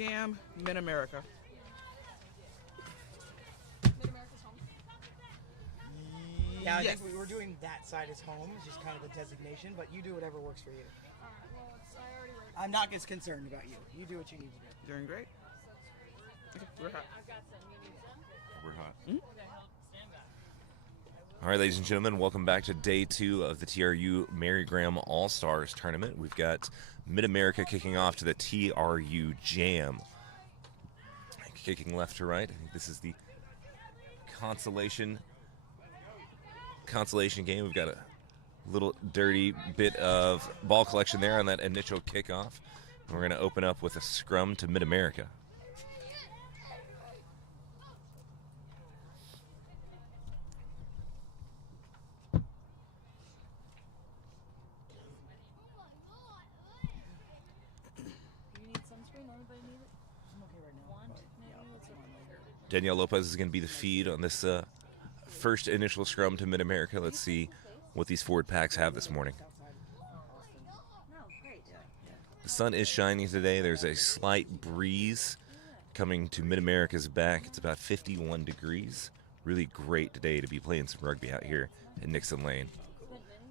Jam, Mid-America. Mid-America's home. Yeah, I Yes. think we're doing that side as home. It's just kind of a designation, but you do whatever works for you. All right. Well, I already wrote it. I'm not as concerned about you. You do what you need to do. Doing great. Okay, we're hot. I've got some. You need some? We're hot. Okay, help. Stand back. All right, ladies and gentlemen, welcome back to day 2 of the TRU Mary Graham All-Stars Tournament. We've got Mid-America kicking off to the TRU Jam. Kicking left to right. I think this is the Consolation game. We've got a little dirty bit of ball collection there on that initial kickoff. And we're going to open up with a scrum to Mid-America. You need sunscreen? Anybody need it? I'm okay right now. Want? but, Maybe? yeah, What's come up? on later. Danielle Lopez is going to be the feed on this first initial scrum to Mid-America. Let's see what these forward packs have this morning. Outside Austin. No, great. The sun is shining today. There's a slight breeze coming to Mid-America's back. It's about 51 degrees. Really great today to be playing some rugby out here in Nixon Lane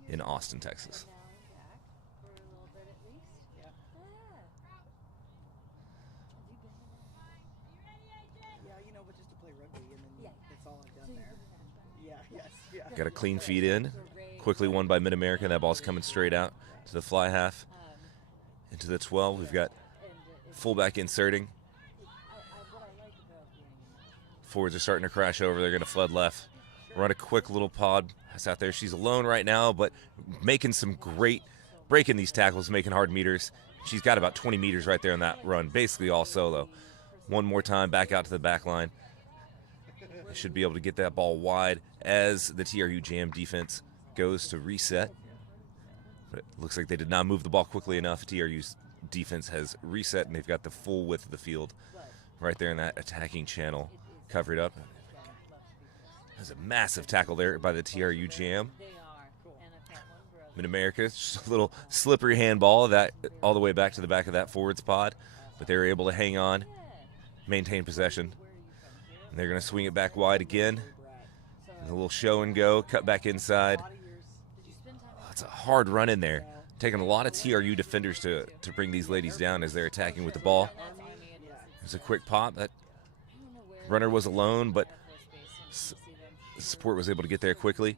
in Austin, Texas. Down back for a little bit at least. Yeah. Yeah, you know, but just to play rugby, and then that's all I've done there. Yeah, yes, yeah. Got a clean feed in. Quickly won by Mid-America. That ball's coming straight out to the fly half. Into the 12. We've got fullback inserting. Forwards are starting to crash over. They're going to flood left. Run a quick little pod. That's out there. She's alone right now, but making some great, breaking these tackles, making hard meters. She's got about 20 meters right there on that run, basically all solo. One more time, back out to the back line. They should be able to get that ball wide as the TRU Jam defense goes to reset. But it looks like they did not move the ball quickly enough. TRU's defense has reset, and they've got the full width of the field right there in that attacking channel covered up. There's a massive tackle there by the TRU Jam. They are. And I've got one brother. Mid-America, just a little slippery handball that all the way back to the back of that forwards pod. But they were able to hang on, maintain possession. And they're going to swing it back wide again. A little show and go, cut back inside. It's a hard run in there. Taking a lot of TRU defenders to bring these ladies down as they're attacking with the ball. There's a quick pop. That runner was alone, but the support was able to get there quickly.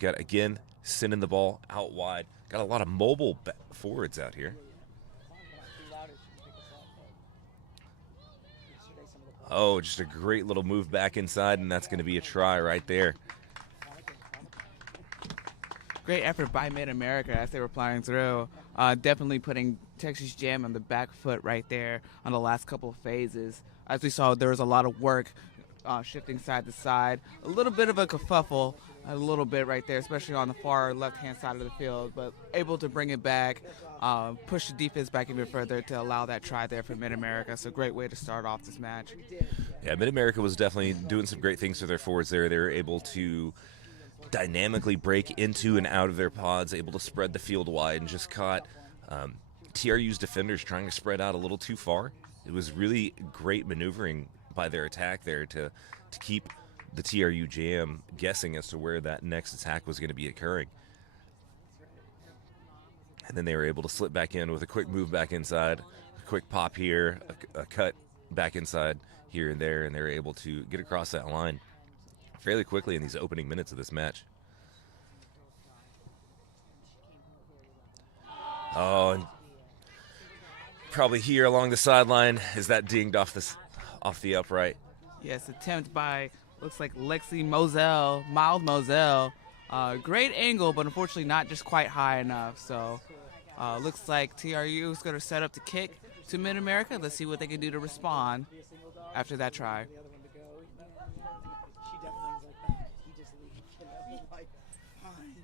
Got, again, sending the ball out wide. Got a lot of mobile forwards out here. Oh, just a great little move back inside, and that's going to be a try right there. Great effort by Mid-America as they were flying through. Definitely putting Texas Jam on the back foot right there on the last couple of phases. As we saw, there was a lot of work shifting side to side. A little bit of a kerfuffle, a little bit right there, especially on the far left-hand side of the field, but able to bring it back, push the defense back even further to allow that try there for Mid-America. So great way to start off this match. Yeah, Mid-America was definitely doing some great things for their forwards there. They were able to dynamically break into and out of their pods, able to spread the field wide, and just caught TRU's defenders trying to spread out a little too far. It was really great maneuvering by their attack there to keep the TRU Jam guessing as to where that next attack was going to be occurring. And then they were able to slip back in with a quick move back inside, a quick pop here, a cut back inside here and there, and they were able to get across that line fairly quickly in these opening minutes of this match. Oh, and probably here along the sideline is that dinged off the upright. Yes, attempt by, looks like Lexi Moselle, Mild Moselle. Great angle, but unfortunately not just quite high enough. So looks like TRU is going to set up the kick to Mid-America. Let's see what they can do to respond after that try. She definitely was like that. He just leaves, like, fine.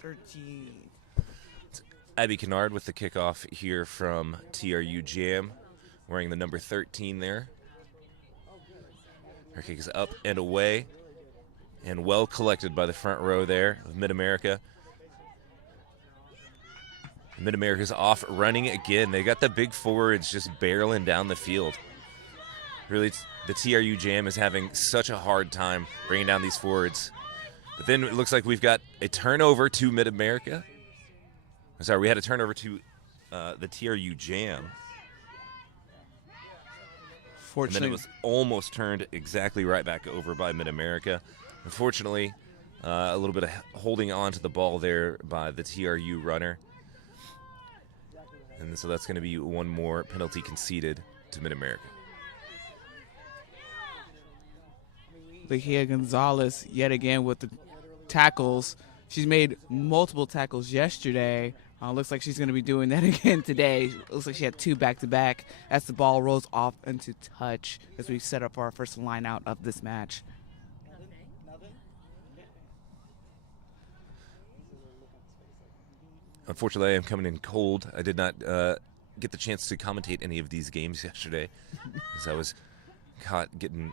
13. Abby Kennard with the kickoff here from TRU Jam, wearing the number 13 there. Her kick is up and away, and well collected by the front row there of Mid-America. Mid-America's off running again. They got the big forwards just barreling down the field. Really, the TRU Jam is having such a hard time bringing down these forwards. But then it looks like we've got a turnover to Mid-America. Sorry, we had a turnover to the TRU Jam. And then it was almost turned exactly right back over by Mid-America. Unfortunately, a little bit of holding on to the ball there by the TRU runner. And so that's going to be one more penalty conceded to Mid-America. Lehia Gonzalez yet again with the tackles. She's made multiple tackles yesterday. Looks like she's going to be doing that again today. Looks like she had 2 back-to-back as the ball rolls off into touch as we set up our first line out of this match. Unfortunately, I am coming in cold. I did not get the chance to commentate any of these games yesterday as I was caught getting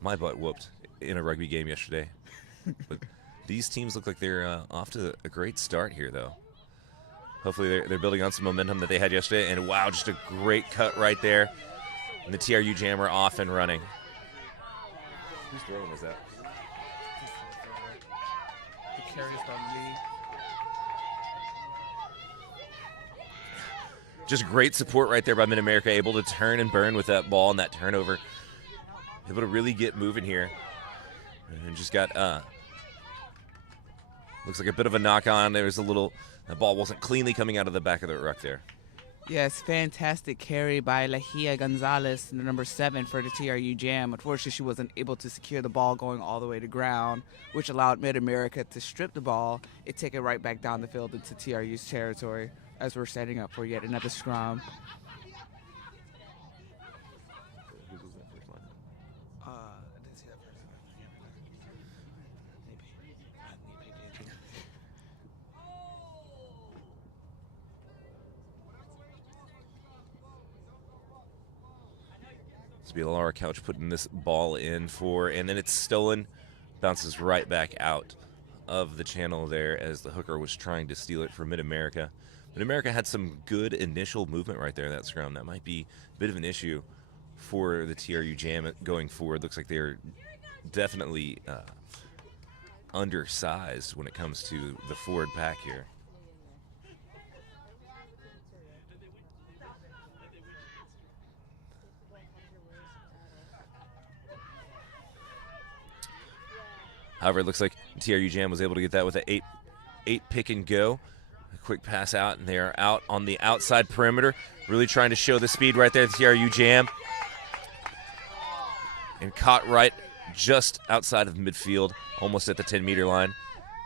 my butt whooped in a rugby game yesterday. But these teams look like they're off to a great start here, though. Hopefully they're building on some momentum that they had yesterday. And wow, just a great cut right there. And the TRU Jammer off and running. Whose throwing was that? The carries from Lee. Just great support right there by Mid-America, able to turn and burn with that ball and that turnover. Able to really get moving here. And just got, looks like a bit of a knock on. There was a little, the ball wasn't cleanly coming out of the back of the ruck there. Yes, fantastic carry by Lehia Gonzalez, the number 7 for the TRU Jam. Unfortunately, she wasn't able to secure the ball going all the way to ground, which allowed Mid-America to strip the ball and take it right back down the field into TRU's territory as we're setting up for yet another scrum. Laura Couch putting this ball in for, and then it's stolen, bounces right back out of the channel there as the hooker was trying to steal it from Mid-America. Mid-America had some good initial movement right there in that scrum. That might be a bit of an issue for the TRU Jam going forward. Looks like they're definitely undersized when it comes to the forward pack here. However, it looks like TRU Jam was able to get that with an 8 pick and go. A quick pass out, and they are out on the outside perimeter. Really trying to show the speed right there, the TRU Jam. And caught right just outside of midfield, almost at the 10-meter line.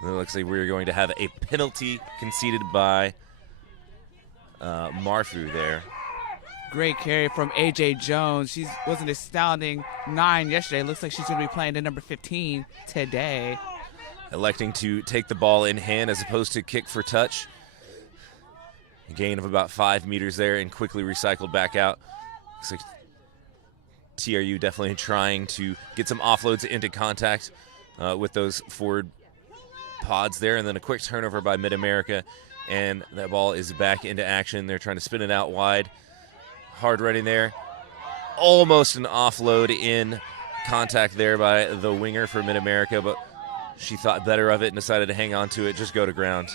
And it looks like we're going to have a penalty conceded by Marfu there. Great carry from A.J. Jones. She was an astounding 9 yesterday. Looks like she's going to be playing the number 15 today. Electing to take the ball in hand as opposed to kick for touch. A gain of about 5 meters there and quickly recycled back out. Looks like TRU definitely trying to get some offloads into contact with those forward pods there. And then a quick turnover by Mid-America. And that ball is back into action. They're trying to spin it out wide. Hard running there. Almost an offload in contact there by the winger for Mid-America, but she thought better of it and decided to hang on to it, just go to ground.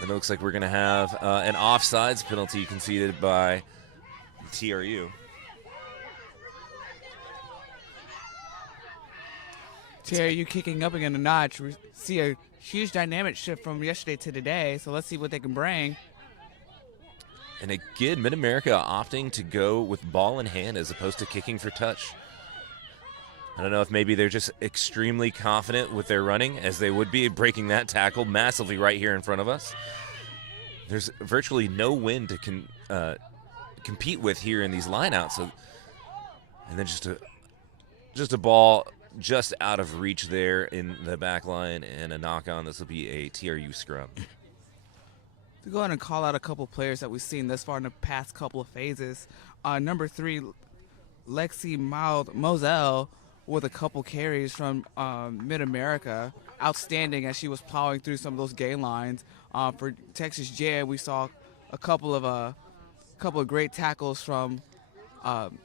And it looks like we're going to have an offsides penalty conceded by TRU. TRU kicking up again a notch. We see a huge dynamic shift from yesterday to today, so let's see what they can bring. And again, Mid-America opting to go with ball in hand as opposed to kicking for touch. I don't know if maybe they're just extremely confident with their running, as they would be breaking that tackle massively right here in front of us. There's virtually no wind to compete with here in these lineouts. So, and then just a ball just out of reach there in the back line and a knock on. This will be a TRU scrum. To go ahead and call out a couple players that we've seen thus far in the past couple of phases. Number 3, Lexi Moselle with a couple carries from Mid America. Outstanding as she was plowing through some of those gain lines. For Texas Jam, we saw a couple of great tackles from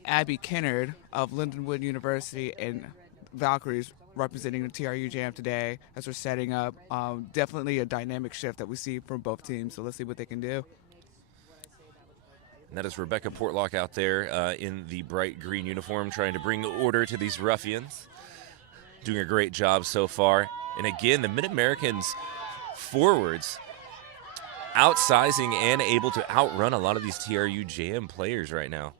Abby Kennard of Lindenwood University and Valkyries representing the TRU Jam today as we're setting up. Definitely a dynamic shift that we see from both teams, so let's see what they can do. And that is Rebecca Portlock out there in the bright green uniform trying to bring order to these ruffians. Doing a great job so far. And again, the Mid-Americans forwards outsizing and able to outrun a lot of these TRU Jam players right now.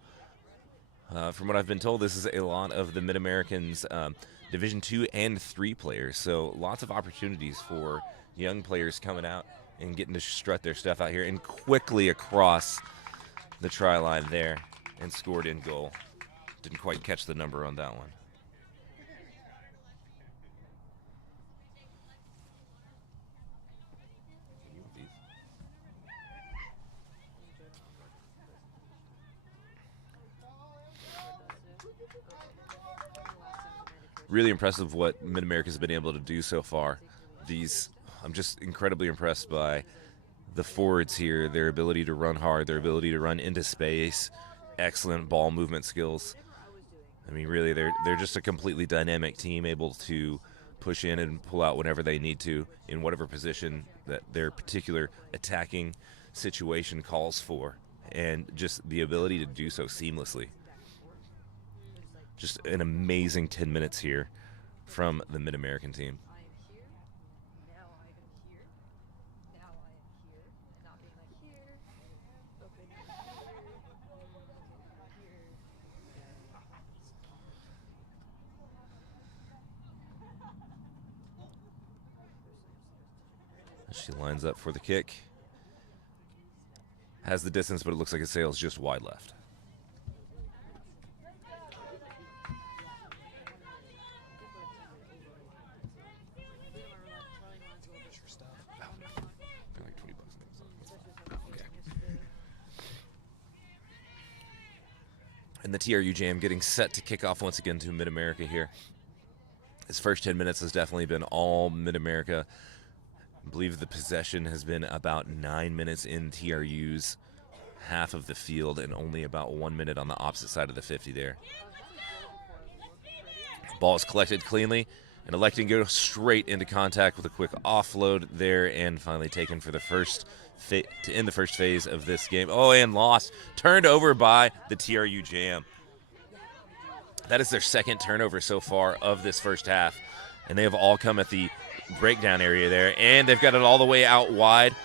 From what I've been told, this is a lot of the Mid-Americans Division II and III players. So lots of opportunities for young players coming out and getting to strut their stuff out here and quickly across the try line there and scored in goal. Didn't quite catch the number on that one. Really impressive what Mid-America's been able to do so far. I'm just incredibly impressed by the forwards here, their ability to run hard, their ability to run into space, excellent ball movement skills. I mean, really, they're just a completely dynamic team, able to push in and pull out whenever they need to in whatever position that their particular attacking situation calls for, and just the ability to do so seamlessly. Just an amazing 10 minutes here from the Mid-American team. She lines up for the kick. Has the distance, but it looks like it sails just wide left. And the TRU Jam getting set to kick off once again to Mid-America here. His first 10 minutes has definitely been all Mid-America. I believe the possession has been about 9 minutes in TRU's half of the field and only about 1 minute on the opposite side of the 50 there. Ball is collected cleanly and electing to go straight into contact with a quick offload there and finally taken for the first to end the first phase of this game. Oh, and lost. Turned over by the TRU Jam. That is their second turnover so far of this first half, and they have all come at the breakdown area there, and they've got it all the way out wide.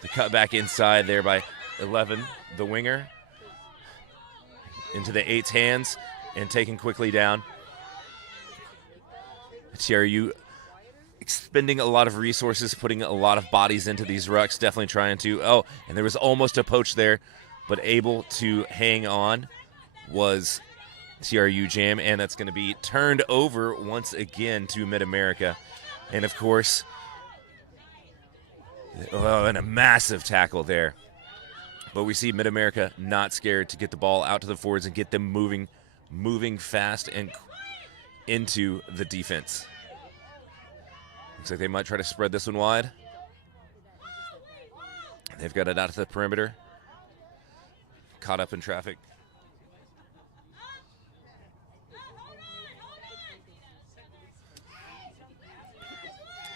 The cut back inside there by 11, the winger, into the 8's hands and taken quickly down. TRU expending a lot of resources, putting a lot of bodies into these rucks, definitely trying to. Oh, and there was almost a poach there, but able to hang on was TRU Jam, and that's going to be turned over once again to Mid-America. And, of course, and a massive tackle there. But we see Mid-America not scared to get the ball out to the forwards and get them moving fast and into the defense. Looks like they might try to spread this one wide. They've got it out to the perimeter. Caught up in traffic.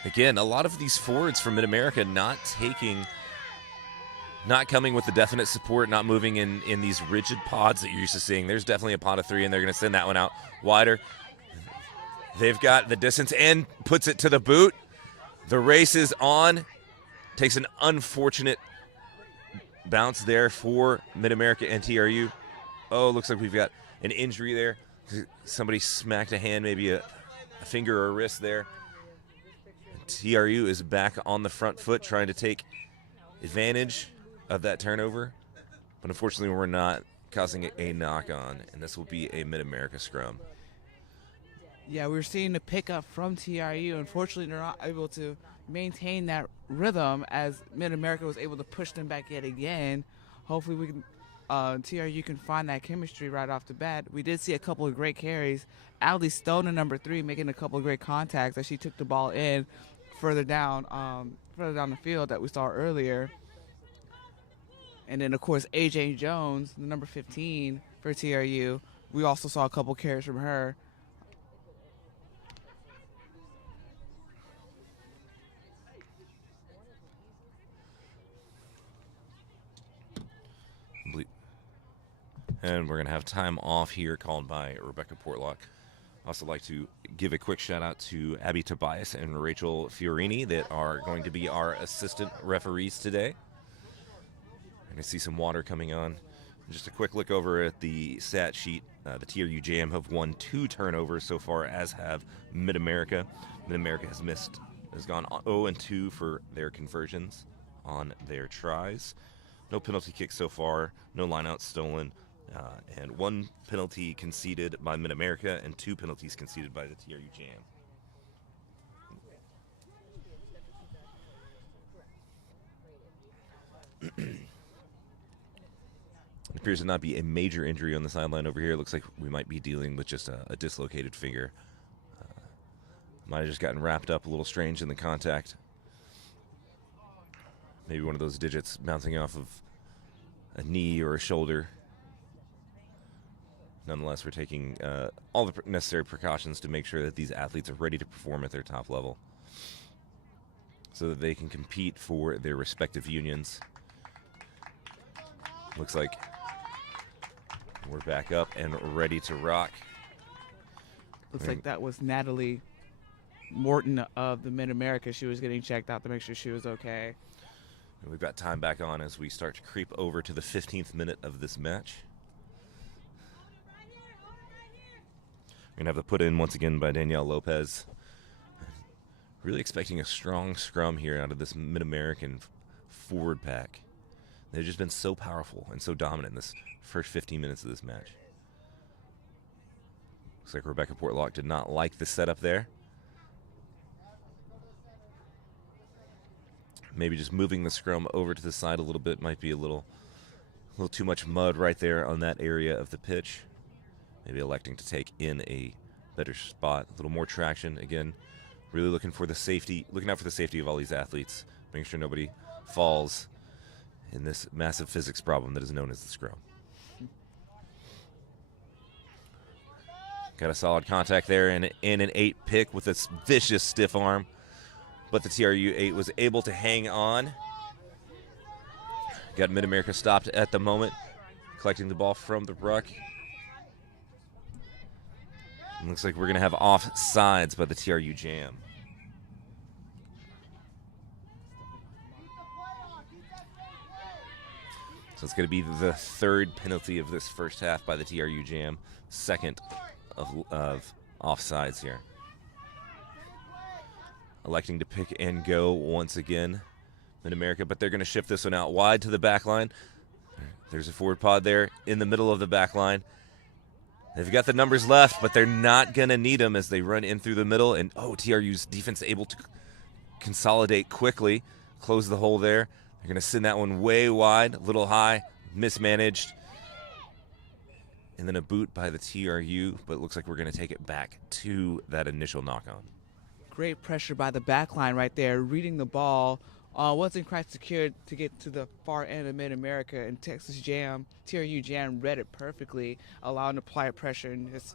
Again, a lot of these forwards from Mid-America not coming with the definite support, not moving in these rigid pods that you're used to seeing. There's definitely a pod of three, and they're going to send that one out wider. They've got the distance and puts it to the boot. The race is on. Takes an unfortunate bounce there for Mid-America and TRU. Oh, looks like we've got an injury there. Somebody smacked a hand, maybe a finger or a wrist there. TRU is back on the front foot trying to take advantage of that turnover. But unfortunately, we're not causing a knock-on, and this will be a Mid-America scrum. Yeah, we're seeing the pickup from TRU. Unfortunately, they're not able to maintain that rhythm as Mid-America was able to push them back yet again. Hopefully we can TRU can find that chemistry right off the bat. We did see a couple of great carries. Allie Stone in number 3 making a couple of great contacts as she took the ball in further down the field that we saw earlier. And then, of course, AJ Jones, the number 15 for TRU. We also saw a couple carries from her. And we're going to have time off here called by Rebecca Portlock. Also like to give a quick shout out to Abby Tobias and Rachel Fiorini that are going to be our assistant referees today. I can see some water coming on. Just a quick look over at the stat sheet. The TRU Jam have won 2 turnovers so far, as have Mid-America. Mid-America has gone 0-2 for their conversions on their tries. No penalty kicks so far, no lineouts stolen, and 1 penalty conceded by Mid-America and 2 penalties conceded by the TRU Jam. It appears to not be a major injury on the sideline over here. It looks like we might be dealing with just a dislocated finger. Might have just gotten wrapped up a little strange in the contact. Maybe one of those digits bouncing off of a knee or a shoulder. Nonetheless, we're taking all the necessary precautions to make sure that these athletes are ready to perform at their top level so that they can compete for their respective unions. Looks like we're back up and ready to rock. Looks like that was Natalie Morton of the Mid-America. She was getting checked out to make sure she was okay. And we've got time back on as we start to creep over to the 15th minute of this match. We're going to have the put in once again by Danielle Lopez. Really expecting a strong scrum here out of this Mid-American forward pack. They've just been so powerful and so dominant in this first 15 minutes of this match. Looks like Rebecca Portlock did not like the setup there. Maybe just moving the scrum over to the side a little bit might be a little too much mud right there on that area of the pitch. Maybe electing to take in a better spot, a little more traction. Again, really looking out for the safety of all these athletes, making sure nobody falls in this massive physics problem that is known as the scrum. Got a solid contact there and in an 8 pick with a vicious stiff arm, but the TRU 8 was able to hang on. Got Mid-America stopped at the moment, collecting the ball from the ruck. It looks like we're going to have offsides by the TRU Jam. So it's going to be the 3rd penalty of this first half by the TRU Jam, 2nd of offsides here. Electing to pick and go once again, Mid-America, but they're going to shift this one out wide to the back line. There's a forward pod there in the middle of the back line. They've got the numbers left, but they're not going to need them as they run in through the middle. And, TRU's defense able to consolidate quickly, close the hole there. They're going to send that one way wide, a little high, mismanaged. And then a boot by the TRU, but it looks like we're going to take it back to that initial knock-on. Great pressure by the back line right there, reading the ball. Wasn't quite secured to get to the far end of Mid-America, and TRU Jam read it perfectly, allowing to apply pressure, and just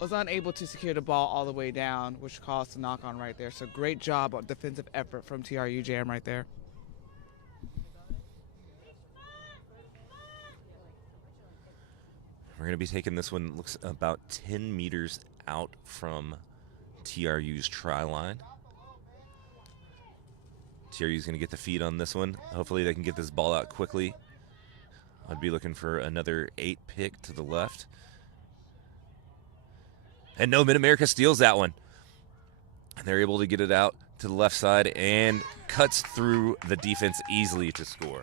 was unable to secure the ball all the way down, which caused the knock-on right there. So great job on defensive effort from TRU Jam right there. We're going to be taking this one, looks about 10 meters out from TRU's try line. TRU's going to get the feed on this one. Hopefully they can get this ball out quickly. I'd be looking for another 8 pick to the left. And no, Mid-America steals that one. And they're able to get it out to the left side and cuts through the defense easily to score.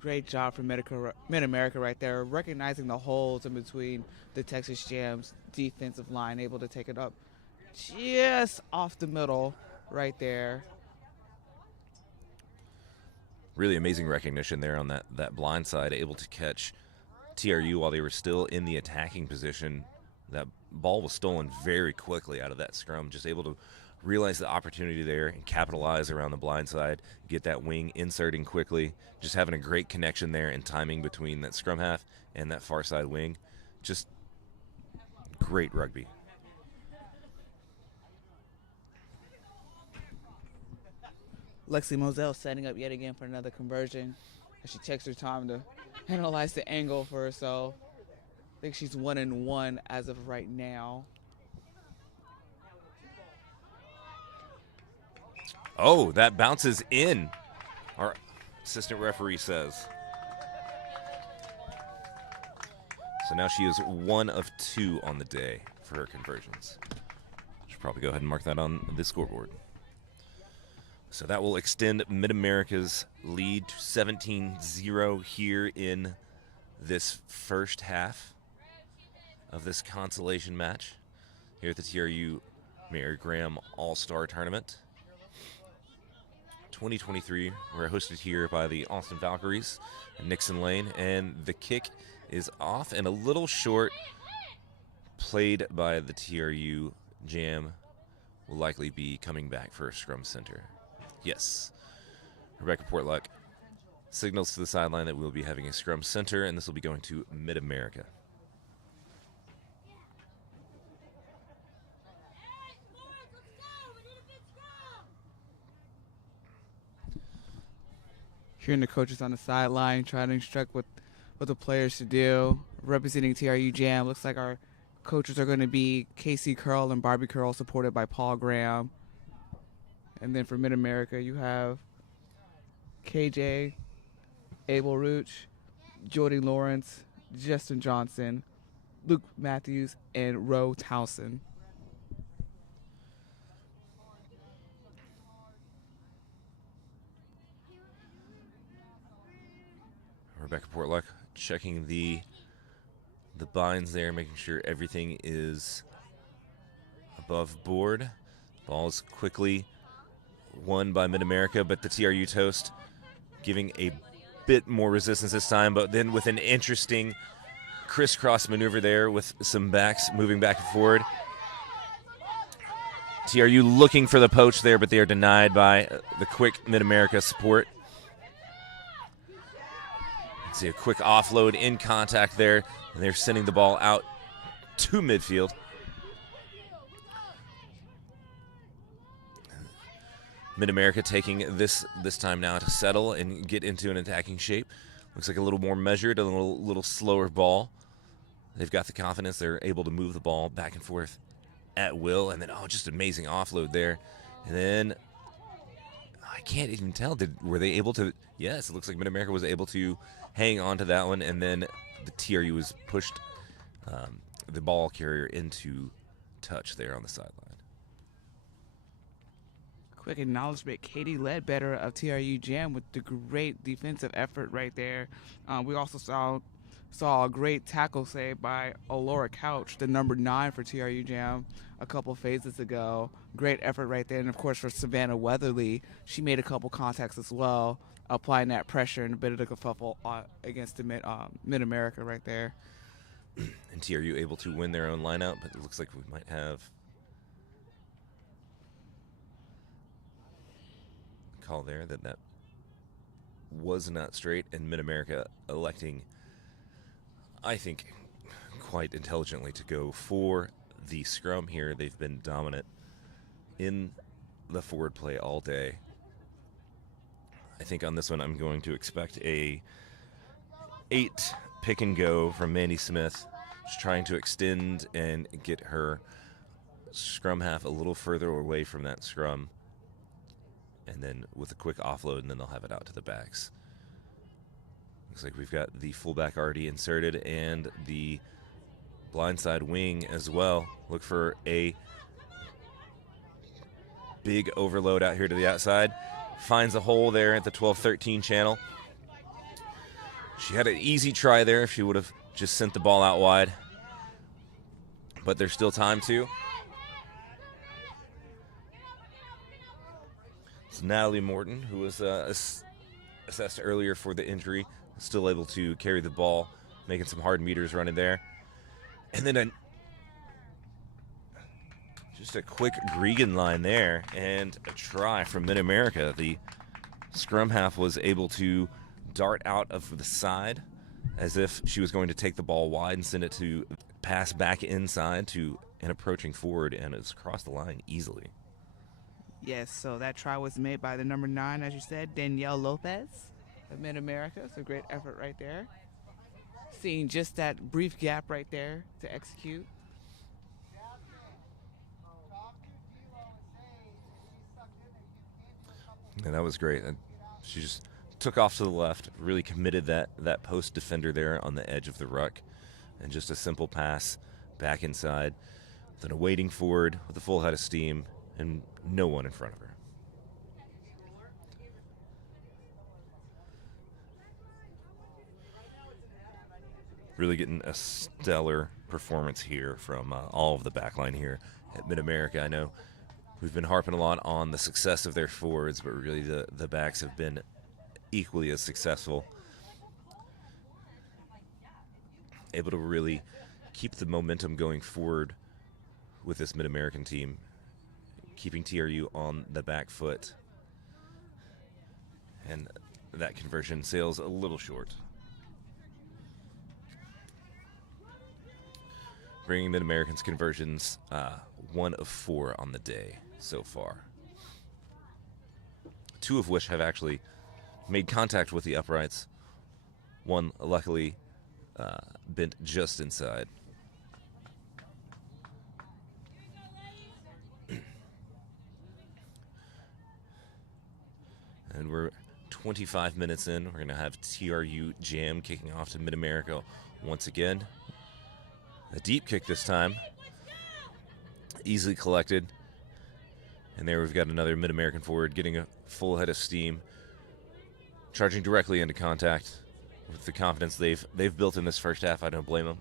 Great job from Mid-America right there, recognizing the holes in between the Texas Jam's defensive line, able to take it up just off the middle right there. Really amazing recognition there on that blind side, able to catch TRU while they were still in the attacking position. That ball was stolen very quickly out of that scrum, just able to realize the opportunity there and capitalize around the blind side, get that wing inserting quickly, just having a great connection there and timing between that scrum half and that far side wing. Just great rugby. Lexi Moselle setting up yet again for another conversion as she takes her time to analyze the angle for herself. I think she's 1-1 as of right now. Oh, that bounces in, our assistant referee says. So now she is 1 of 2 on the day for her conversions. Should probably go ahead and mark that on the scoreboard. So that will extend Mid-America's lead to 17-0 here in this first half of this consolation match here at the TRU Mary Graham All-Star Tournament. 2023, we're hosted here by the Austin Valkyries and Nixon Lane, and the kick is off and a little short, played by the TRU Jam. Will likely be coming back for a scrum center. Yes, Rebecca Portluck signals to the sideline that we'll be having a scrum center, and this will be going to Mid-America. Hearing the coaches on the sideline trying to instruct what the players should do. Representing TRU Jam, looks like our coaches are going to be Casey Curl and Barbie Curl, supported by Paul Graham. And then for Mid-America, you have KJ, Abel Rooch, Jordy Lawrence, Justin Johnson, Luke Matthews, and Roe Towson. Rebecca Portluck checking the binds there, making sure everything is above board. Ball is quickly won by Mid-America, but the TRU toast giving a bit more resistance this time, but then with an interesting crisscross maneuver there with some backs moving back and forward. TRU looking for the poach there, but they are denied by the quick Mid-America support. See a quick offload in contact there, and they're sending the ball out to midfield. Mid-America taking this time now to settle and get into an attacking shape. Looks like a little more measured, a little slower ball. They've got the confidence. They're able to move the ball back and forth at will. And then, just amazing offload there. And then, I can't even tell. Were they able to? Yes, it looks like Mid-America was able to hang on to that one. And then the TRU was pushed the ball carrier into touch there on the sideline. Quick acknowledgement, Katie Ledbetter of TRU Jam with the great defensive effort right there. We also saw a great tackle save by Alora Couch, the number 9 for TRU Jam, a couple phases ago. Great effort right there. And, of course, for Savannah Weatherly, she made a couple contacts as well, applying that pressure and a bit of the kerfuffle against the Mid-America right there. And TRU able to win their own lineout, but it looks like we might have a call there that was not straight, and Mid-America electing, I think, quite intelligently to go for the scrum here. They've been dominant in the forward play all day. I think on this one I'm going to expect a 8 pick and go from Mandy Smith, just trying to extend and get her scrum half a little further away from that scrum, and then with a quick offload, and then they'll have it out to the backs. Looks like we've got the fullback already inserted and the blindside wing as well. Look for a big overload out here to the outside. Finds a hole there at the 12-13 channel. She had an easy try there if she would have just sent the ball out wide. But there's still time to. It's Natalie Morton, who was assessed earlier for the injury, still able to carry the ball, making some hard meters running there. And then just a quick Gregan line there and a try from Mid-America. The scrum half was able to dart out of the side as if she was going to take the ball wide and send it to pass back inside to an approaching forward, and it's across the line easily. Yes, so that try was made by the number 9, as you said, Danielle Lopez of Mid-America. So great effort right there. Seeing just that brief gap right there to execute. And that was great. And she just took off to the left, really committed that post defender there on the edge of the ruck, and just a simple pass back inside, then a waiting forward with a full head of steam and no one in front of her. Really getting a stellar performance here from all of the backline here at Mid-America. I know we've been harping a lot on the success of their forwards, but really the backs have been equally as successful. Able to really keep the momentum going forward with this Mid-American team, keeping TRU on the back foot. And that conversion sails a little short. Bringing Mid-Americans conversions 1 of 4 on the day so far. 2 of which have actually made contact with the uprights. 1 luckily bent just inside. And we're 25 minutes in. We're going to have TRU Jam kicking off to Mid-America once again. A deep kick this time. Easily collected. And there we've got another Mid-American forward getting a full head of steam. Charging directly into contact with the confidence they've built in this first half. I don't blame them.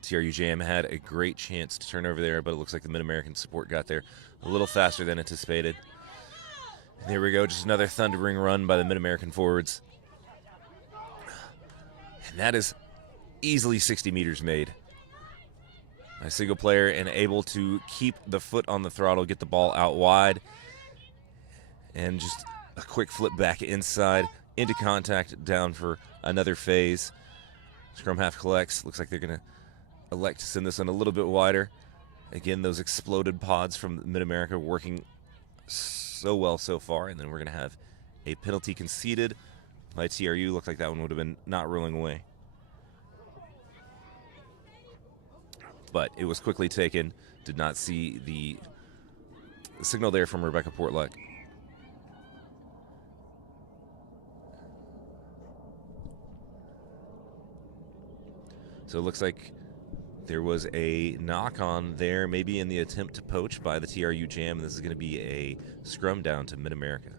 TRU Jam had a great chance to turn over there, but it looks like the Mid-American support got there a little faster than anticipated. And there we go, just another thundering run by the Mid-American forwards. And that is easily 60 meters made. A single player and able to keep the foot on the throttle, get the ball out wide, and just a quick flip back inside, into contact, down for another phase. Scrum half collects. Looks like they're going to elect to send this one a little bit wider. Again, those exploded pods from Mid-America working so well so far. And then we're going to have a penalty conceded by TRU. Looked like that one would have been not rolling away. But it was quickly taken. Did not see the signal there from Rebecca Portluck. So it looks like there was a knock on there, maybe in the attempt to poach by the TRU Jam. This is going to be a scrum down to Mid-America.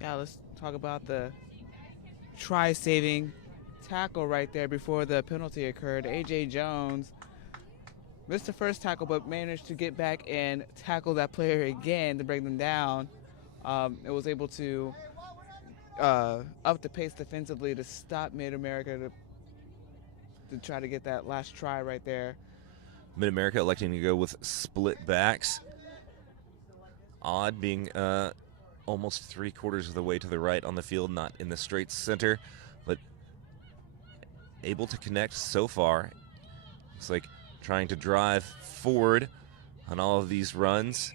Yeah, let's talk about the try-saving tackle right there before the penalty occurred. A.J. Jones missed the first tackle, but managed to get back and tackle that player again to bring them down. It was able to up the pace defensively to stop Mid-America to try to get that last try right there. Mid-America electing to go with split backs. Odd being almost 3/4 of the way to the right on the field, not in the straight center, but able to connect so far. It's like trying to drive forward on all of these runs.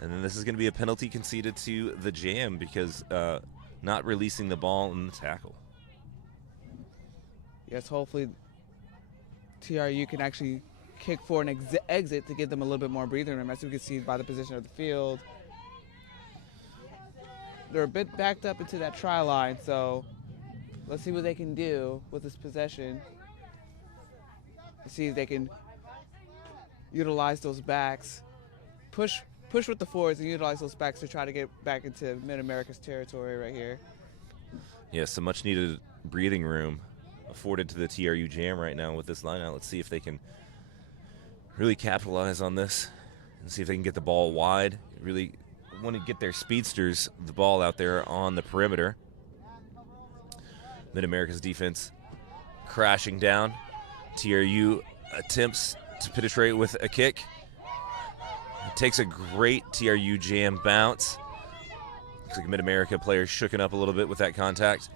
And then this is going to be a penalty conceded to the Jam because not releasing the ball in the tackle. Yes, hopefully TRU can actually kick for an exit to give them a little bit more breathing room, as we can see by the position of the field. They're a bit backed up into that try line, so let's see what they can do with this possession. See if they can utilize those backs, push with the forwards and utilize those backs to try to get back into Mid-America's territory right here. Yeah, some much needed breathing room afforded to the TRU Jam right now with this lineout. Let's see if they can really capitalize on this and see if they can get the ball wide. Really want to get their speedsters the ball out there on the perimeter. Mid-America's defense crashing down. TRU attempts to penetrate with a kick. It takes a great TRU Jam bounce. Looks like Mid-America players shooken up a little bit with that contact.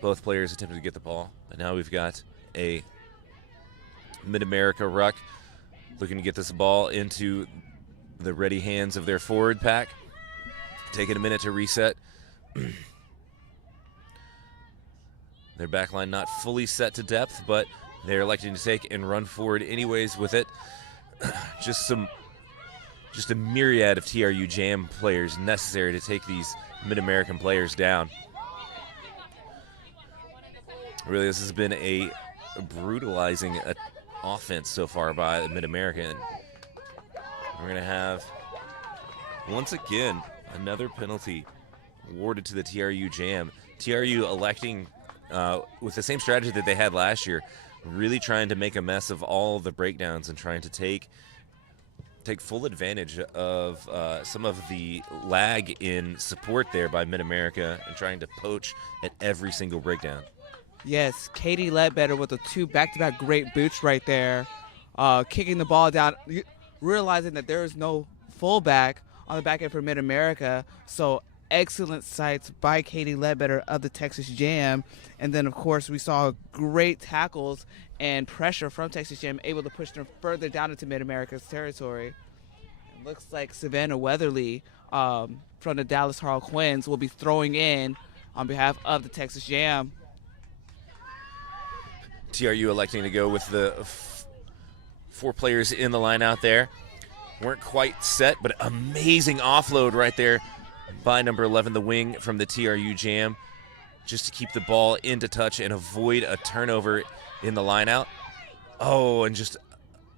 Both players attempted to get the ball, but now we've got a Mid-America ruck looking to get this ball into the ready hands of their forward pack. Taking a minute to reset. Their back line not fully set to depth, but they're electing to take and run forward anyways with it. Just a myriad of TRU Jam players necessary to take these Mid-American players down. Really, this has been a brutalizing offense so far by the Mid-American. We're going to have, once again, another penalty awarded to the TRU Jam. TRU electing, with the same strategy that they had last year, really trying to make a mess of all the breakdowns and trying to take full advantage of some of the lag in support there by Mid-America and trying to poach at every single breakdown. Yes, Katie Ledbetter with the 2 back-to-back great boots right there, kicking the ball down, realizing that there is no fullback on the back end for Mid-America. So excellent sights by Katie Ledbetter of the Texas Jam. And then, of course, we saw great tackles and pressure from Texas Jam, able to push them further down into Mid-America's territory. It looks like Savannah Weatherly from the Dallas Harlequins will be throwing in on behalf of the Texas Jam. TRU electing to go with the 4 players in the line out there. Weren't quite set, but amazing offload right there by number 11, the wing from the TRU Jam, just to keep the ball into touch and avoid a turnover in the line out. Oh, and just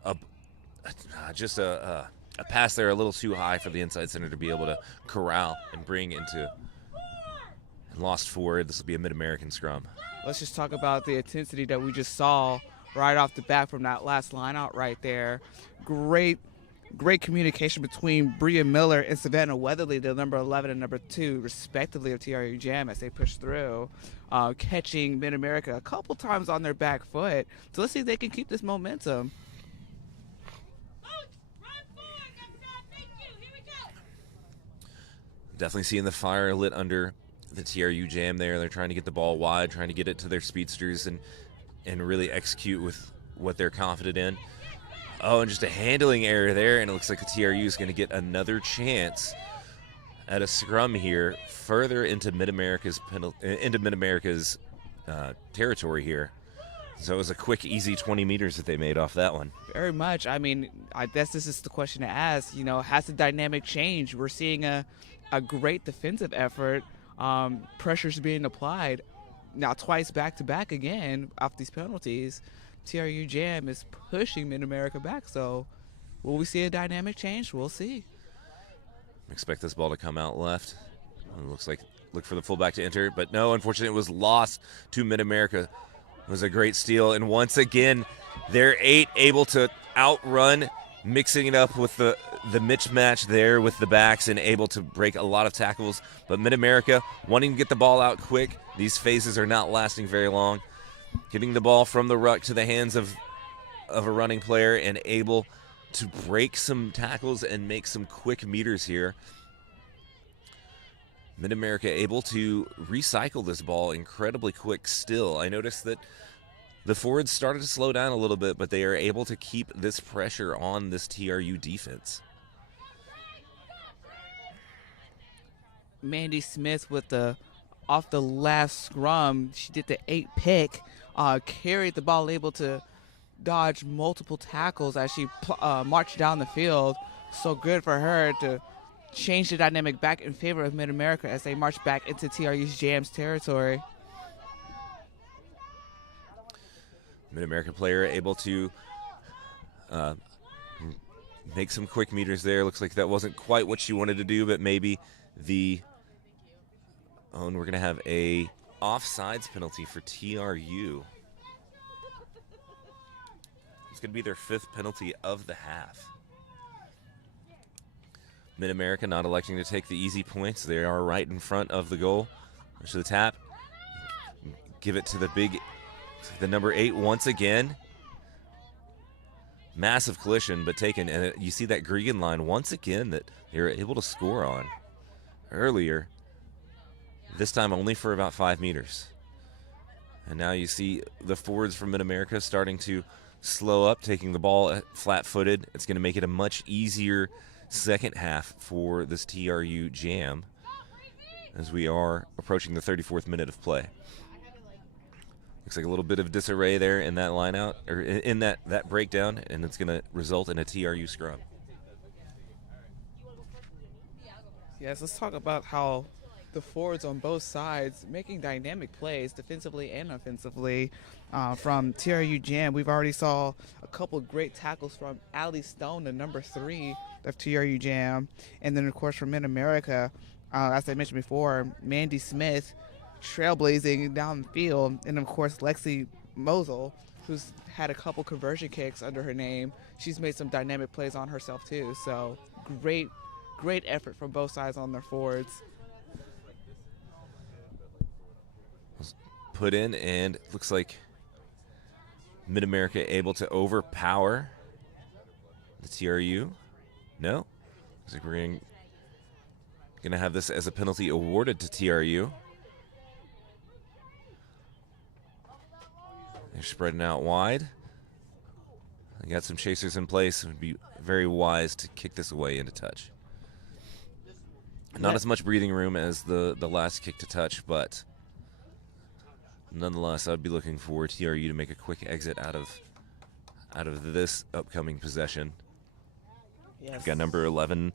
a pass there a little too high for the inside center to be able to corral and bring into and lost forward. This will be a Mid-American scrum. Let's just talk about the intensity that we just saw right off the bat from that last line out right there. Great communication between Bria Miller and Savannah Weatherly, the number 11 and number 2, respectively, of TRU Jam as they push through, catching Mid-America a couple times on their back foot. So let's see if they can keep this momentum. Definitely seeing the fire lit under the TRU Jam there. They're trying to get the ball wide, trying to get it to their speedsters and really execute with what they're confident in. Oh, and just a handling error there, and it looks like the TRU is going to get another chance at a scrum here, further into Mid-America's territory here. So it was a quick, easy 20 meters that they made off that one. Very much. I mean, I guess this is the question to ask. You know, has the dynamic changed? We're seeing a great defensive effort. Pressure's being applied now twice back-to-back again off these penalties. TRU Jam is pushing Mid-America back, so will we see a dynamic change? We'll see. Expect this ball to come out left. Look for the fullback to enter, but no, unfortunately it was lost to Mid-America. It was a great steal, and once again, they're able to outrun, mixing it up with the mismatch there with the backs and able to break a lot of tackles. But Mid-America wanting to get the ball out quick. These phases are not lasting very long. Getting the ball from the ruck to the hands of a running player and able to break some tackles and make some quick meters here. Mid-America able to recycle this ball incredibly quick still. I noticed that the forwards started to slow down a little bit, but they are able to keep this pressure on this TRU defense. Mandy Smith with off the last scrum, she did the 8 pick, carried the ball, able to dodge multiple tackles as she marched down the field. So good for her to change the dynamic back in favor of Mid-America as they march back into TRU's Jam's territory. Mid-America player able to uh, make some quick meters there. Looks like that wasn't quite what she wanted to do, but maybe the... Oh, and we're going to have a offsides penalty for TRU. It's going to be their 5th penalty of the half. Mid-America not electing to take the easy points. They are right in front of the goal. There's the tap. Give it to the number 8 once again. Massive collision, but taken. And you see that Gregan line once again that they were able to score on earlier. This time only for about 5 meters. And now you see the forwards from Mid-America starting to slow up, taking the ball flat-footed. It's going to make it a much easier second half for this TRU jam as we are approaching the 34th minute of play. Looks like a little bit of disarray there in that line out, or in that breakdown, and it's going to result in a TRU scrum. Yes, let's talk about how the forwards on both sides making dynamic plays defensively and offensively. From TRU Jam, we've already saw a couple great tackles from Allie Stone, the number 3 of TRU Jam. And then, of course, from Mid-America, as I mentioned before, Mandy Smith trailblazing down the field. And, of course, Lexi Mosel, who's had a couple conversion kicks under her name. She's made some dynamic plays on herself, too. So great effort from both sides on their forwards. Put in, and looks like Mid-America able to overpower the TRU. No? Looks like we're going to have this as a penalty awarded to TRU. They're spreading out wide. They got some chasers in place. It would be very wise to kick this away into touch. Not as much breathing room as the last kick to touch, but nonetheless, I'd be looking for TRU to make a quick exit out of this upcoming possession. Yes. We've got number 11,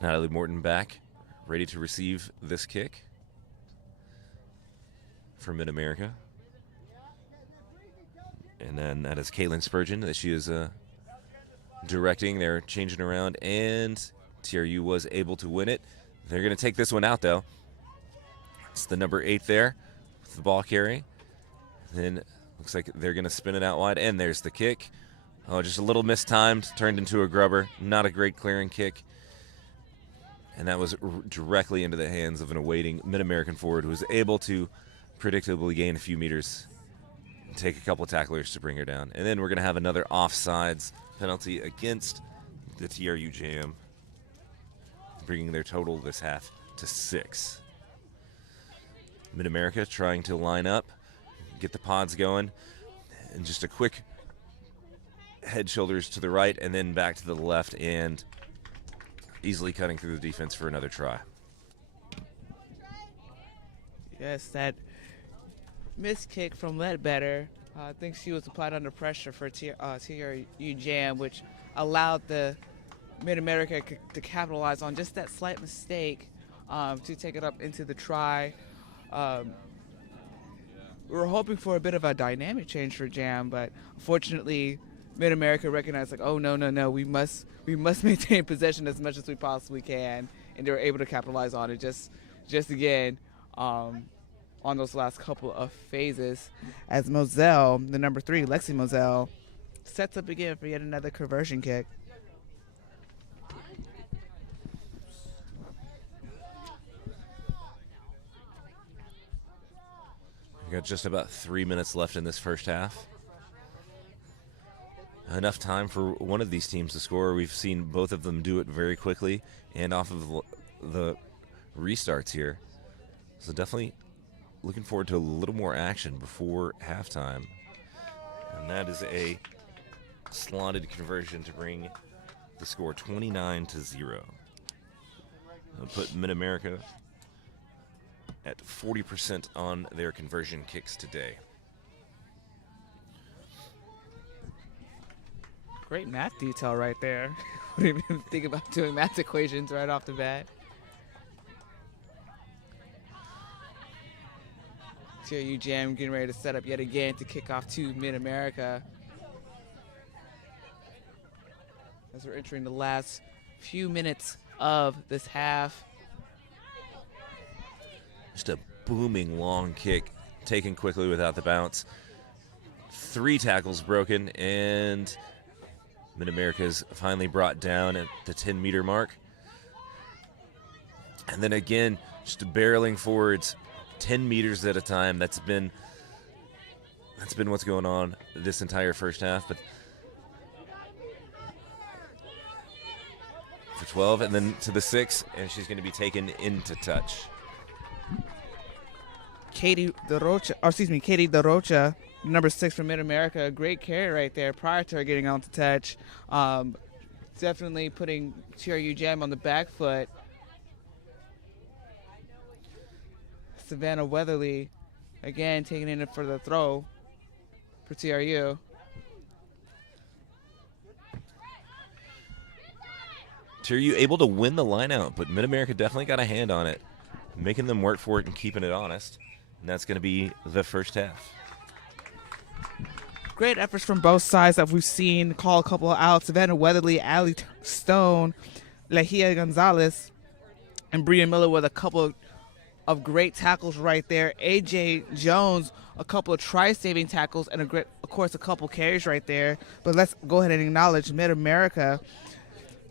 Natalie Morton, back, ready to receive this kick for Mid-America. And then that is Caitlin Spurgeon that she is directing. They're changing around, and TRU was able to win it. They're going to take this one out, though. It's the number 8 there with the ball carry. Then looks like they're going to spin it out wide, and there's the kick. Oh, just a little mistimed, turned into a grubber. Not a great clearing kick. And that was directly into the hands of an awaiting Mid-American forward who was able to predictably gain a few meters and take a couple of tacklers to bring her down. And then we're going to have another offsides penalty against the TRU Jam, bringing their total this half to 6. Mid-America trying to line up, get the pods going, and just a quick head shoulders to the right and then back to the left, and easily cutting through the defense for another try. Yes, that missed kick from Ledbetter. I think she was applied under pressure for TRU Jam, which allowed the Mid-America to capitalize on just that slight mistake to take it up into the try. We were hoping for a bit of a dynamic change for Jam, but unfortunately, Mid-America recognized, like, oh, no, we must maintain possession as much as we possibly can, and they were able to capitalize on it just again on those last couple of phases, as Moselle, the number 3, Lexi Moselle, sets up again for yet another conversion kick. We've got just about 3 minutes left in this first half. Enough time for one of these teams to score. We've seen both of them do it very quickly and off of the restarts here. So definitely looking forward to a little more action before halftime. And that is a slotted conversion to bring the score 29-0. It'll put Mid-America at 40% on their conversion kicks today. Great math detail right there. Wouldn't even think about doing math equations right off the bat. TRU Jam getting ready to set up yet again to kick off to Mid-America. as we're entering the last few minutes of this half. Just a booming long kick taken quickly without the bounce. 3 tackles broken, and Mid-America's finally brought down at the 10-meter mark. And then again, just barreling forwards 10 meters at a time. That's been what's going on this entire first half. But for 12, and then to the 6, and she's going to be taken into touch. Katie DeRocha, number 6 from Mid-America, a great carry right there prior to her getting on to touch. Definitely putting TRU Jam on the back foot. Savannah Weatherly, again, taking it for the throw for TRU. TRU able to win the line out, but Mid-America definitely got a hand on it, making them work for it and keeping it honest. And that's going to be the first half. Great efforts from both sides that we've seen. Call a couple out. Savannah Weatherly, Allie Stone, Lehia Gonzalez, and Bria Miller with a couple of great tackles right there. AJ Jones, a couple of try-saving tackles, and of course a couple carries right there. But let's go ahead and acknowledge Mid-America.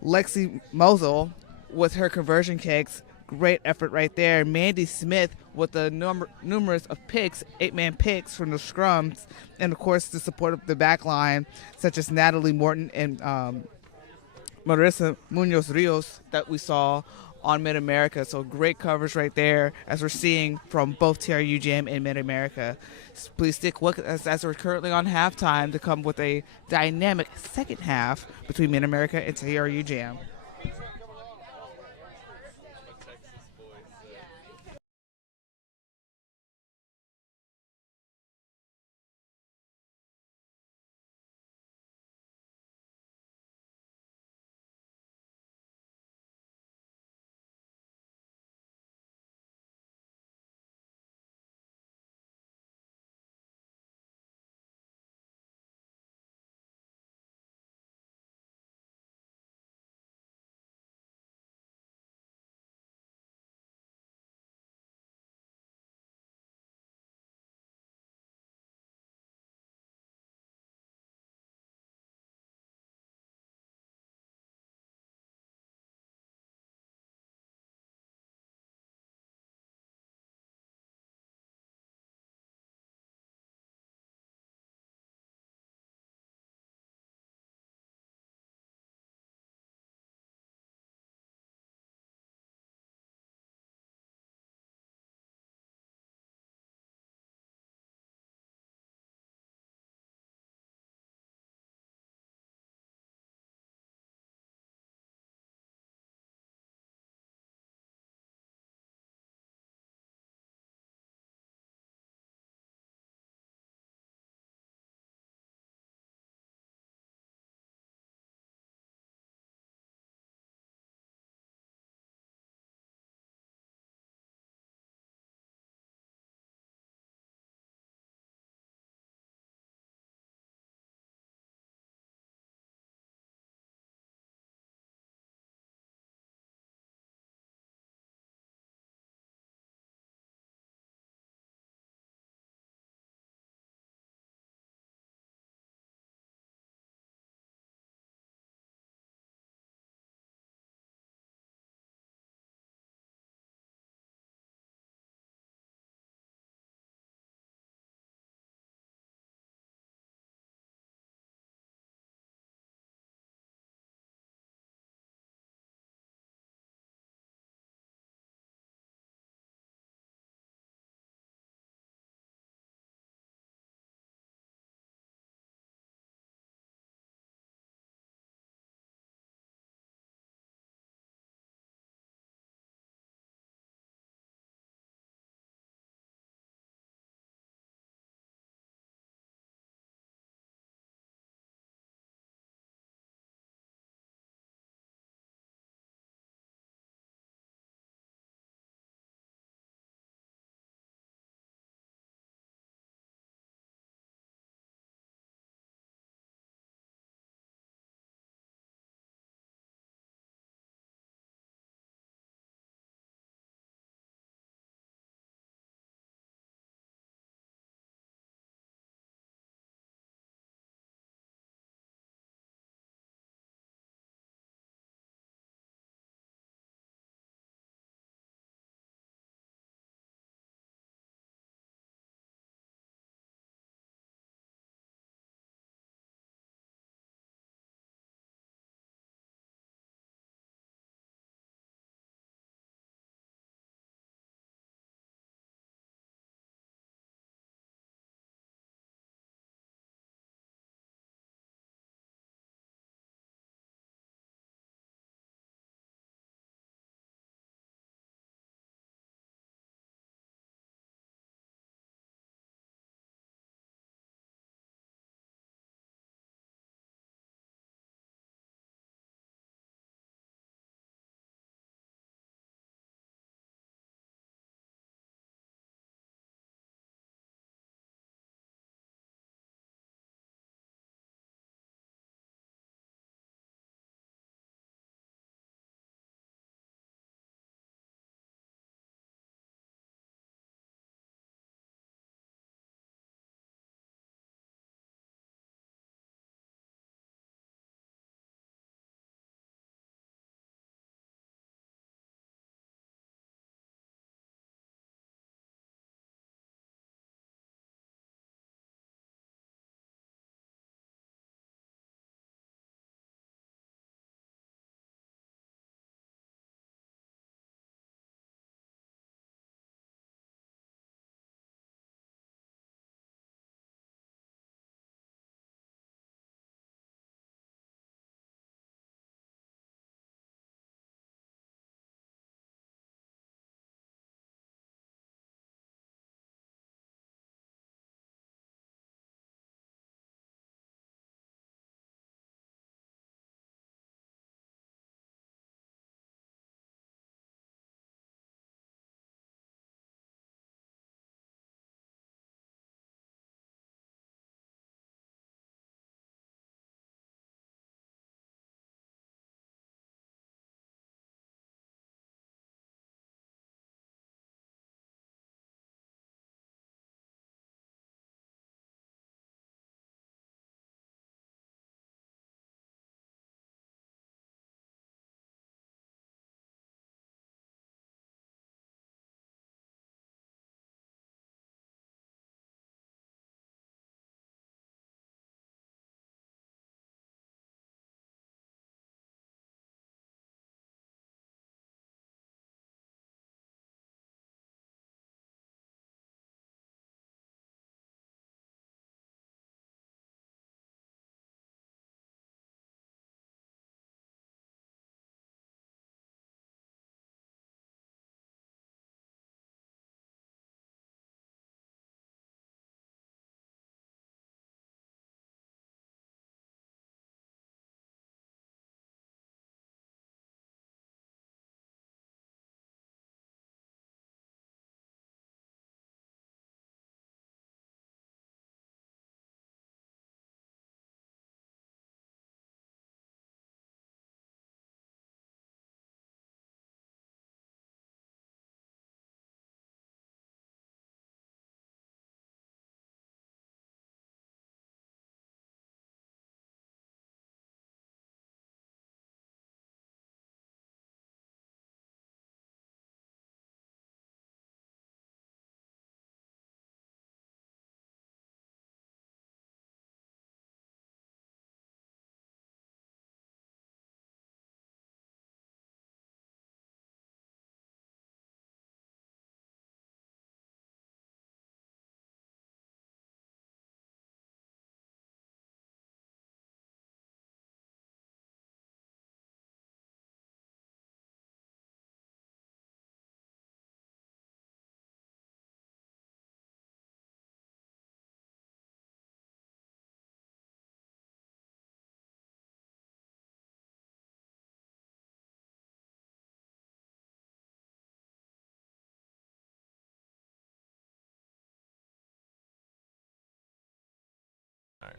Lexi Mosel with her conversion kicks. Great effort right there. Mandy Smith with the numerous of picks, 8-man picks from the scrums, and of course the support of the back line, such as Natalie Morton and Marissa Munoz Rios that we saw on Mid-America. So great coverage right there, as we're seeing from both TRU Jam and Mid-America. Please stick with us as we're currently on halftime to come with a dynamic second half between Mid-America and TRU Jam.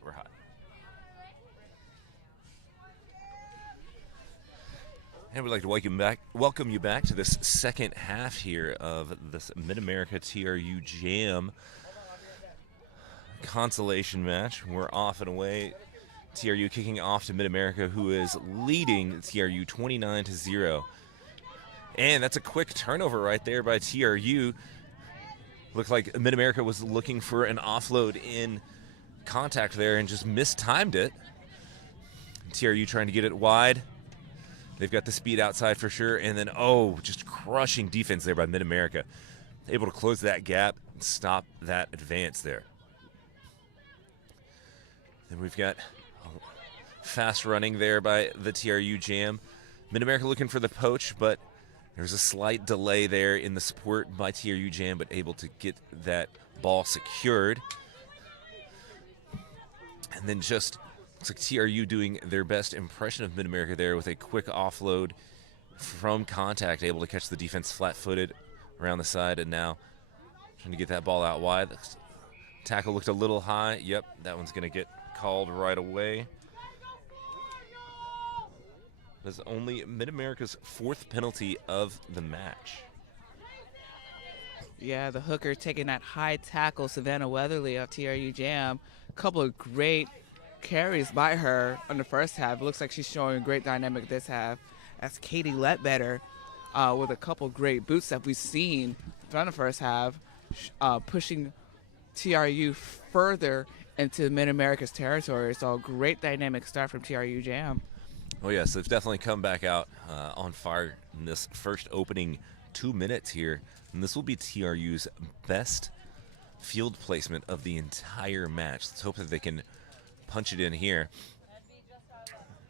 We're hot. And we'd like to welcome you back to this second half here of this Mid-America TRU Jam consolation match. We're off and away. TRU kicking off to Mid-America, who is leading TRU 29-0. And that's a quick turnover right there by TRU. Looked like Mid-America was looking for an offload in contact there and just mistimed it. TRU trying to get it wide. They've got the speed outside for sure. And then, just crushing defense there by Mid-America. Able to close that gap and stop that advance there. Then we've got fast running there by the TRU Jam. Mid-America looking for the poach, but there's a slight delay there in the support by TRU Jam, but able to get that ball secured. And then just looks like TRU doing their best impression of Mid-America there with a quick offload from contact, able to catch the defense flat-footed around the side, and now trying to get that ball out wide. Tackle looked a little high. Yep, that one's going to get called right away. That's only Mid-America's 4th penalty of the match. Yeah, the hooker taking that high tackle, Savannah Weatherly of TRU Jam. A couple of great carries by her in the first half. It looks like she's showing a great dynamic this half. As Katie Letbetter with a couple great boots that we've seen from the first half, pushing TRU further into Mid-America's territory. So great dynamic start from TRU Jam. Oh yes, they've definitely come back out on fire in this first opening 2 minutes here. And this will be TRU's best field placement of the entire match. Let's hope that they can punch it in here.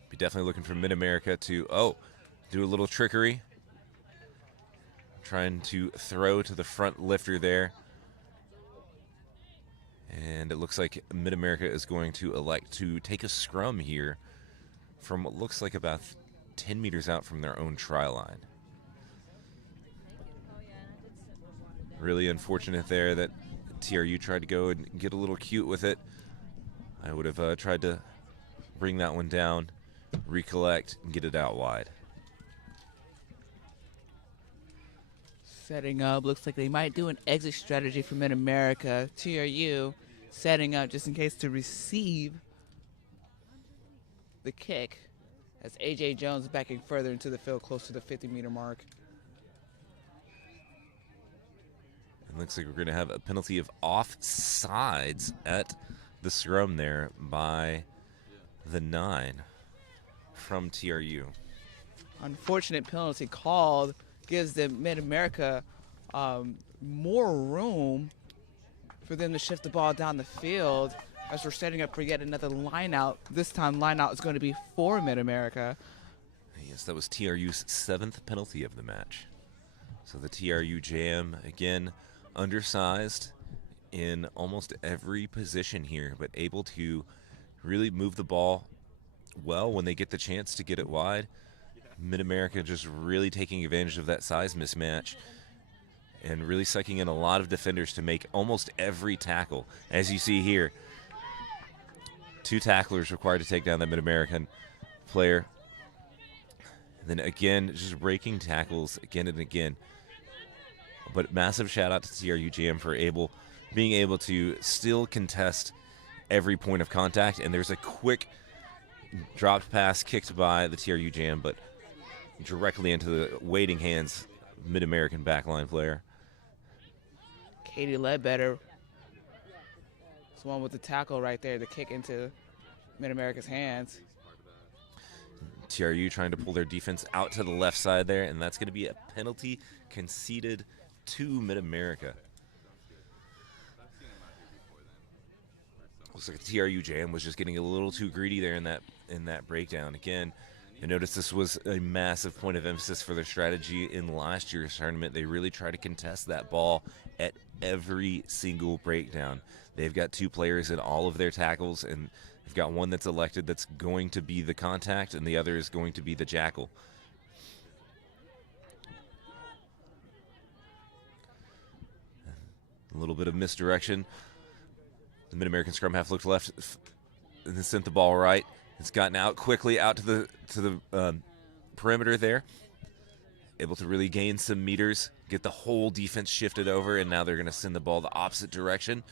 Be definitely looking for Mid-America to, do a little trickery. Trying to throw to the front lifter there. And it looks like Mid-America is going to elect to take a scrum here from what looks like about 10 meters out from their own try line. Really unfortunate there that TRU tried to go and get a little cute with it. I would have tried to bring that one down, recollect, and get it out wide. Setting up, looks like they might do an exit strategy for Mid-America. TRU setting up just in case to receive the kick as AJ Jones backing further into the field close to the 50-meter mark. It looks like we're going to have a penalty of offsides at the scrum there by the 9 from TRU. Unfortunate penalty called, gives them Mid-America more room for them to shift the ball down the field as we're setting up for yet another line out. This time line out is going to be for Mid-America. Yes, that was TRU's 7th penalty of the match. So the TRU Jam, again, undersized in almost every position here, but able to really move the ball well when they get the chance to get it wide. Mid-America just really taking advantage of that size mismatch and really sucking in a lot of defenders to make almost every tackle. As you see here, 2 tacklers required to take down the Mid-American player. And then again, just breaking tackles again and again. But massive shout out to TRU Jam for being able to still contest every point of contact. And there's a quick dropped pass kicked by the TRU Jam, but directly into the waiting hands Mid-American backline player. Katie Ledbetter is the one with the tackle right there, the kick into Mid-America's hands. TRU trying to pull their defense out to the left side there, and that's going to be a penalty conceded to Mid-America. Looks like a TRU Jam was just getting a little too greedy there in that breakdown. Again, I noticed this was a massive point of emphasis for their strategy in last year's tournament. They really try to contest that ball at every single breakdown. They've got 2 players in all of their tackles, and they've got one that's elected that's going to be the contact, and the other is going to be the jackal. A little bit of misdirection. The Mid-American scrum half looked left, and sent the ball right. It's gotten out quickly out to the perimeter there. Able to really gain some meters, get the whole defense shifted over, and now they're going to send the ball the opposite direction.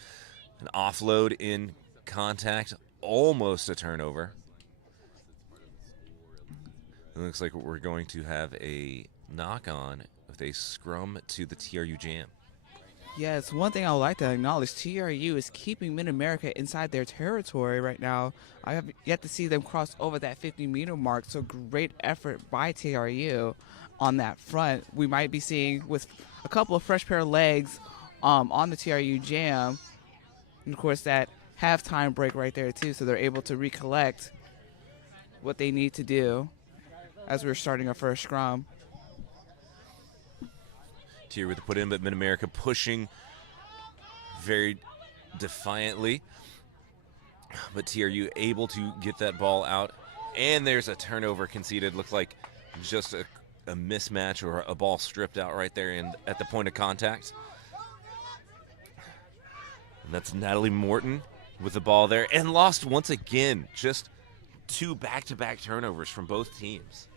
An offload in contact, almost a turnover. It looks like we're going to have a knock-on with a scrum to the TRU Jam. Yes, one thing I would like to acknowledge, TRU is keeping Mid-America inside their territory right now. I have yet to see them cross over that 50-meter mark, so great effort by TRU on that front. We might be seeing with a couple of fresh pair of legs on the TRU Jam, and of course that halftime break right there too, so they're able to recollect what they need to do as we're starting our first scrum. TRU with the put in, but Mid-America pushing very defiantly. But TRU able to get that ball out. And there's a turnover conceded. Looked like just a mismatch or a ball stripped out right there at the point of contact. And that's Natalie Morton with the ball there. And lost once again. Just 2 back-to-back turnovers from both teams.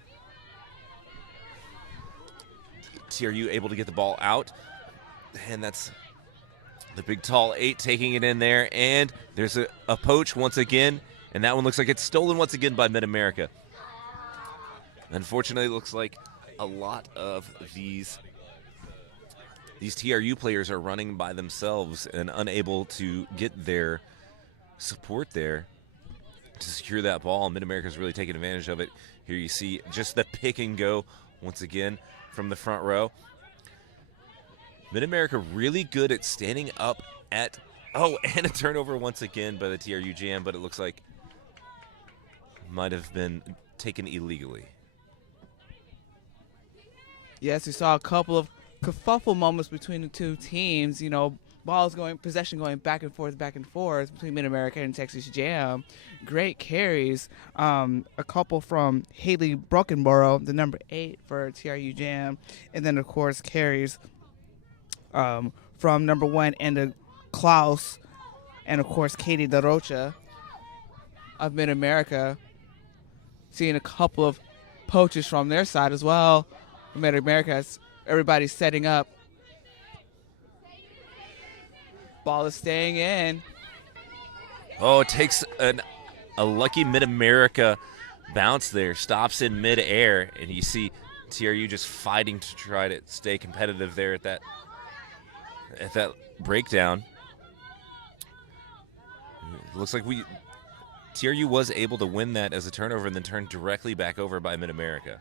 TRU able to get the ball out, and that's the big tall 8 taking it in there, and there's a poach once again, and that one looks like it's stolen once again by Mid-America. Unfortunately, it looks like a lot of these TRU players are running by themselves and unable to get their support there to secure that ball. Mid-America's really taking advantage of it. Here you see just the pick and go once again from the front row. Mid-America really good at standing up at, and a turnover once again by the TRU Jam, but it looks like might have been taken illegally. Yes, we saw a couple of kerfuffle moments between the two teams. You know, possession going back and forth between Mid-America and Texas Jam. Great carries. A couple from Haley Brockenborough, the number 8 for TRU Jam. And then, of course, carries from number 1, Enda Klaus, and, of course, Katie DeRocha of Mid-America. Seeing a couple of poaches from their side as well. Mid-America, everybody's setting up. Ball is staying in. Oh, it takes a lucky Mid-America bounce there. Stops in mid-air, and you see TRU just fighting to try to stay competitive there at that breakdown. It looks like TRU was able to win that as a turnover and then turned directly back over by Mid-America.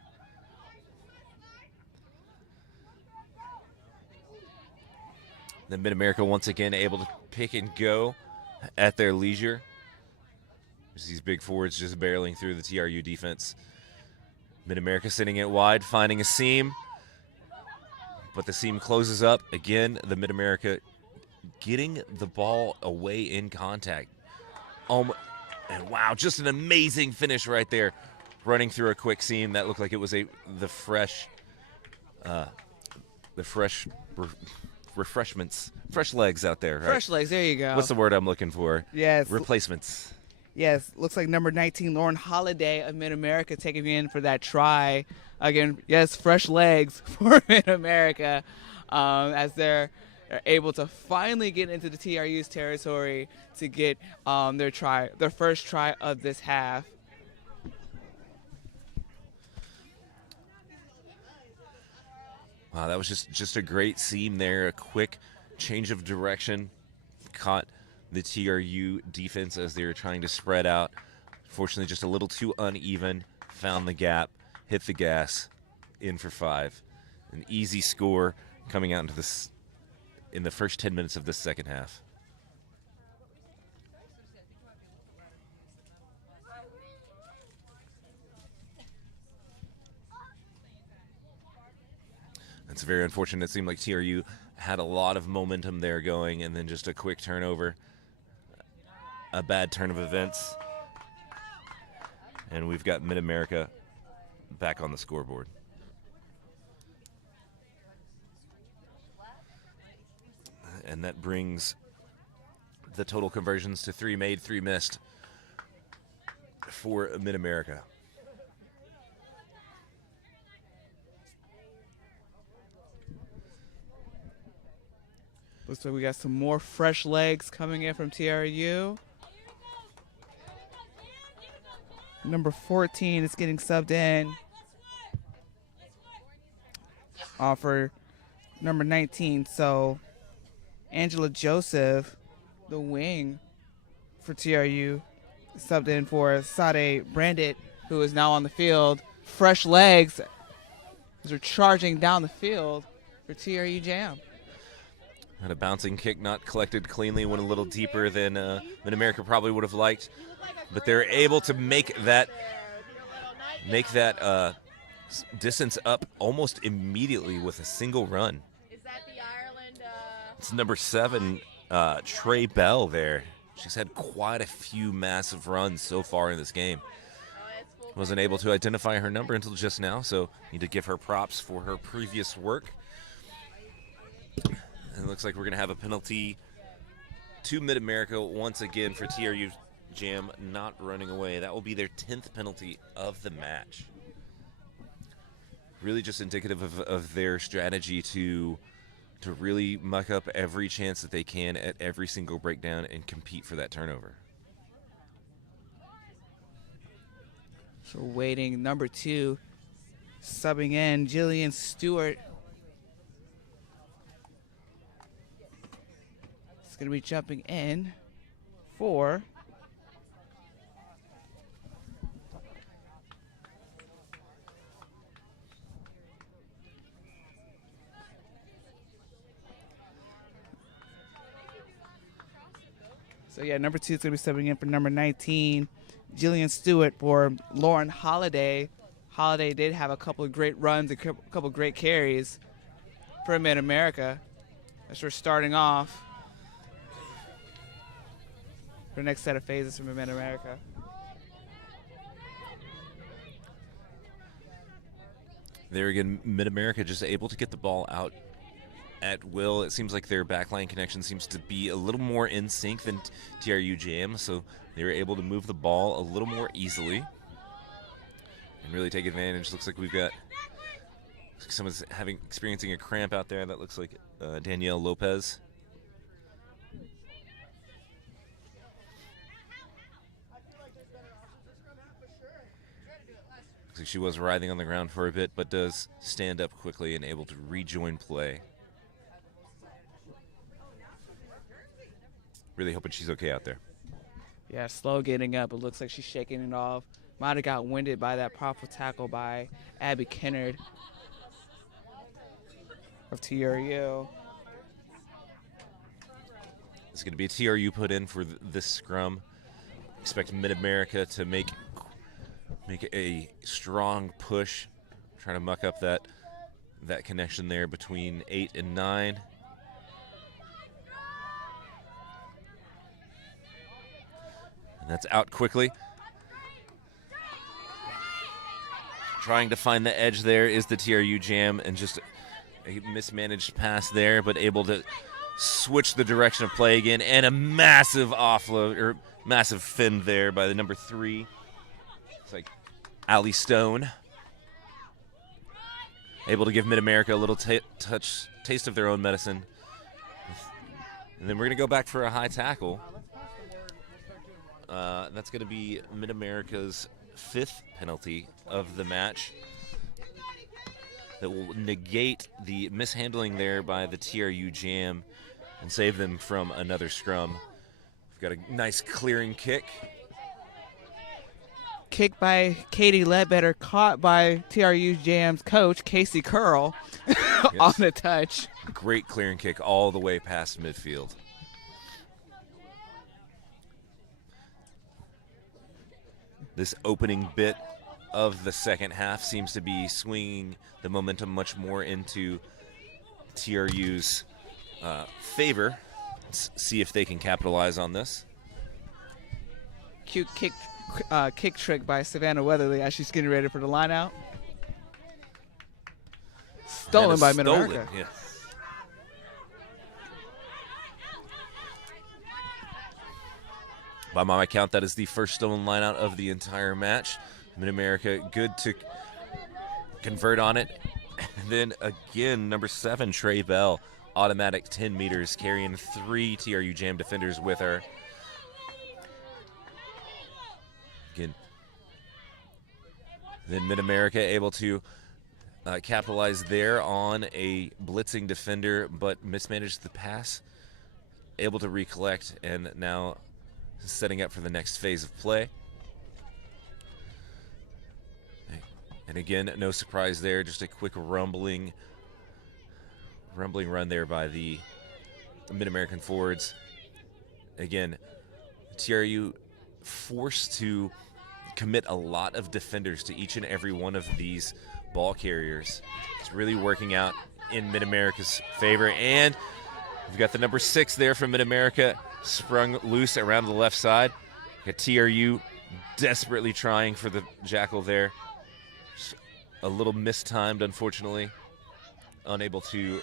Then Mid-America once again able to pick and go at their leisure. There's these big forwards just barreling through the TRU defense. Mid-America sending it wide, finding a seam. But the seam closes up. Again, the Mid-America getting the ball away in contact. And wow, just an amazing finish right there. Running through a quick seam. That looked like it was the fresh refreshments, fresh legs out there, right? Fresh legs, there you go. What's the word I'm looking for? Yes. Replacements. Yes, looks like number 19, Lauren Holiday of Mid-America taking me in for that try. Again, yes, fresh legs for Mid-America as they're able to finally get into the TRU's territory to get their first try of this half. Wow, that was just a great seam there. A quick change of direction. Caught the TRU defense as they were trying to spread out. Fortunately, just a little too uneven. Found the gap, hit the gas, in for 5. An easy score coming out into this in the first 10 minutes of the second half. It's very unfortunate. It seemed like TRU had a lot of momentum there going, and then just a quick turnover. A bad turn of events. And we've got Mid-America back on the scoreboard. And that brings the total conversions to 3 made, 3 missed for Mid-America. Looks like we got some more fresh legs coming in from TRU. Number 14 is getting subbed in. For number 19. So Angela Joseph, the wing for TRU, subbed in for Sade Brandit, who is now on the field. Fresh legs as they're charging down the field for TRU Jam. And a bouncing kick not collected cleanly, went a little deeper than Mid-America probably would have liked. But they're able to make that distance up almost immediately with a single run. Is that the Ireland? It's number 7, Trey Bell there. She's had quite a few massive runs so far in this game. Wasn't able to identify her number until just now, so need to give her props for her previous work. And it looks like we're going to have a penalty to Mid-America once again for TRU Jam not running away. That will be their 10th penalty of the match. Really just indicative of their strategy to really muck up every chance that they can at every single breakdown and compete for that turnover. So waiting, number 2, subbing in, Jillian Stewart. It's going to be jumping in for number 2 is going to be subbing in for number 19, Jillian Stewart, for Lauren Holiday. Holiday did have a couple of great runs, a couple of great carries for Mid-America. As we're starting off for the next set of phases from Mid-America. There again, Mid-America just able to get the ball out at will. It seems like their backline connection seems to be a little more in sync than TRU Jam, so they were able to move the ball a little more easily and really take advantage. Looks like we've got someone's experiencing a cramp out there. That looks like Danielle Lopez. Looks like she was writhing on the ground for a bit, but does stand up quickly and able to rejoin play. Really hoping she's okay out there. Yeah, slow getting up. It looks like she's shaking it off. Might have got winded by that powerful tackle by Abby Kennard of TRU. It's going to be a TRU put in for this scrum. Expect Mid-America to make a strong push, trying to muck up that connection there between 8 and 9. And that's out quickly. Trying to find the edge there is the TRU Jam, and just a mismanaged pass there, but able to switch the direction of play again, and a massive offload, or massive fend there by the number 3. It's like Allie Stone. Able to give Mid-America a little taste of their own medicine. And then we're going to go back for a high tackle. That's going to be Mid-America's 5th penalty of the match. That will negate the mishandling there by the TRU Jam and save them from another scrum. We've got a nice clearing kick. Kick by Katie Ledbetter, caught by TRU Jam's coach, Casey Curl, on the touch. Great clearing kick all the way past midfield. This opening bit of the second half seems to be swinging the momentum much more into TRU's favor. Let's see if they can capitalize on this. Cute kick trick by Savannah Weatherly as she's getting ready for the line out. Stolen by Mid-America. Yeah. By my count, that is the first stolen lineout of the entire match. Mid-America good to convert on it. And then again, number 7, Trey Bell, automatic 10 meters, carrying 3 TRU Jam defenders with her. Again, then Mid-America able to capitalize there on a blitzing defender, but mismanaged the pass. Able to recollect, and now setting up for the next phase of play. And again, no surprise there, just a quick rumbling run there by the Mid-American forwards. Again, TRU forced to commit a lot of defenders to each and every one of these ball carriers. It's really working out in Mid-America's favor, and we've got the number 6 there from Mid-America sprung loose around the left side. Got TRU desperately trying for the jackal there. Just a little mistimed, unfortunately. Unable to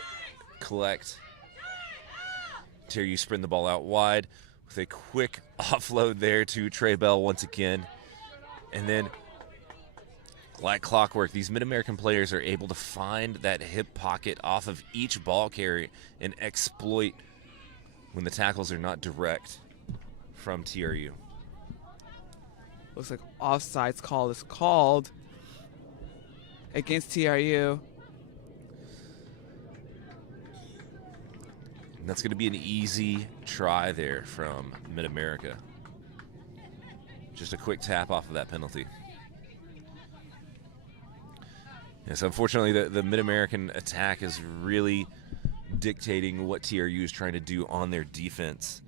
collect. TRU sprint the ball out wide with a quick offload there to Trey Bell once again. And then, like clockwork, these Mid-American players are able to find that hip pocket off of each ball carry and exploit when the tackles are not direct from TRU. Looks like offsides call is called against TRU. And that's going to be an easy try there from Mid-America. Just a quick tap off of that penalty. Yes, unfortunately, the Mid-American attack is really dictating what TRU is trying to do on their defense.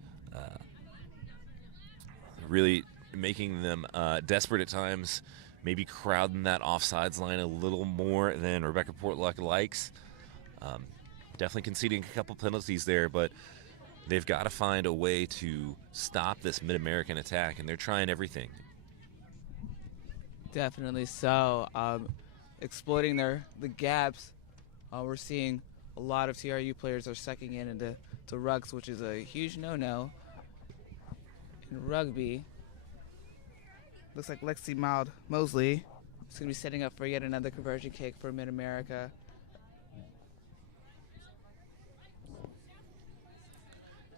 Really making them desperate at times, maybe crowding that offsides line a little more than Rebecca Portluck likes. Definitely conceding a couple penalties there, but they've got to find a way to stop this Mid-American attack, and they're trying everything. Definitely so. Exploiting the gaps, we're seeing a lot of TRU players are sucking in into rugs, which is a huge no-no in rugby. Looks like Lexi Mosley is going to be setting up for yet another conversion kick for Mid-America.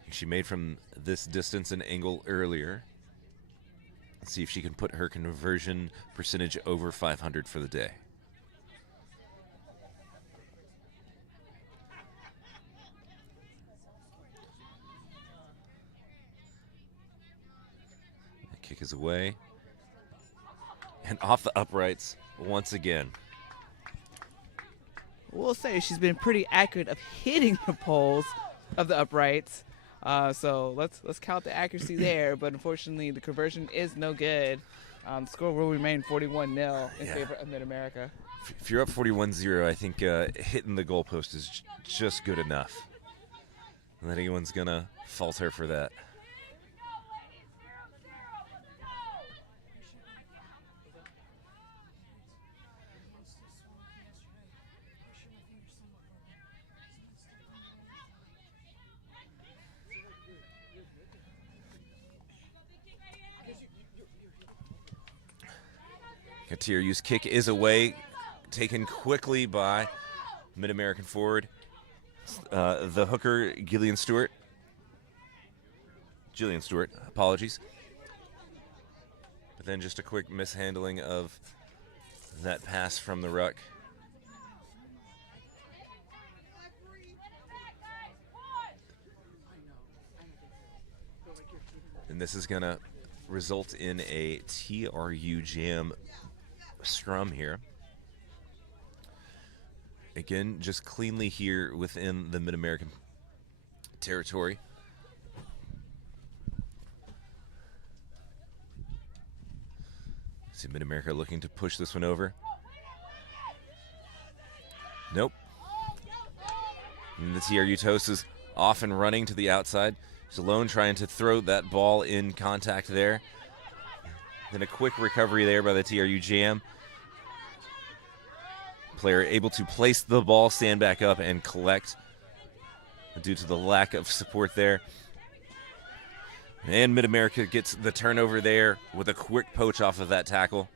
She made from this distance an angle earlier. Let's see if she can put her conversion percentage over 500 for the day. The kick is away. And off the uprights once again. We'll say she's been pretty accurate of hitting the poles of the uprights. So let's count the accuracy there, but unfortunately the conversion is no good. The score will remain 41-0 in favor of Mid-America. If you're up 41-0, I think hitting the goalpost is just good enough. Not anyone's gonna fault her for that. TRU's kick is away, taken quickly by Mid-American forward. The hooker, Jillian Stewart, apologies. But then just a quick mishandling of that pass from the ruck. And this is going to result in a TRU jam scrum here. Again, just cleanly here within the Mid-American territory. See Mid-America looking to push this one over. Nope. And the TRU toast is off and running to the outside. He's alone trying to throw that ball in contact there. Then a quick recovery there by the TRU jam. Player able to place the ball, stand back up, and collect due to the lack of support there. And Mid-America gets the turnover there with a quick poach off of that tackle.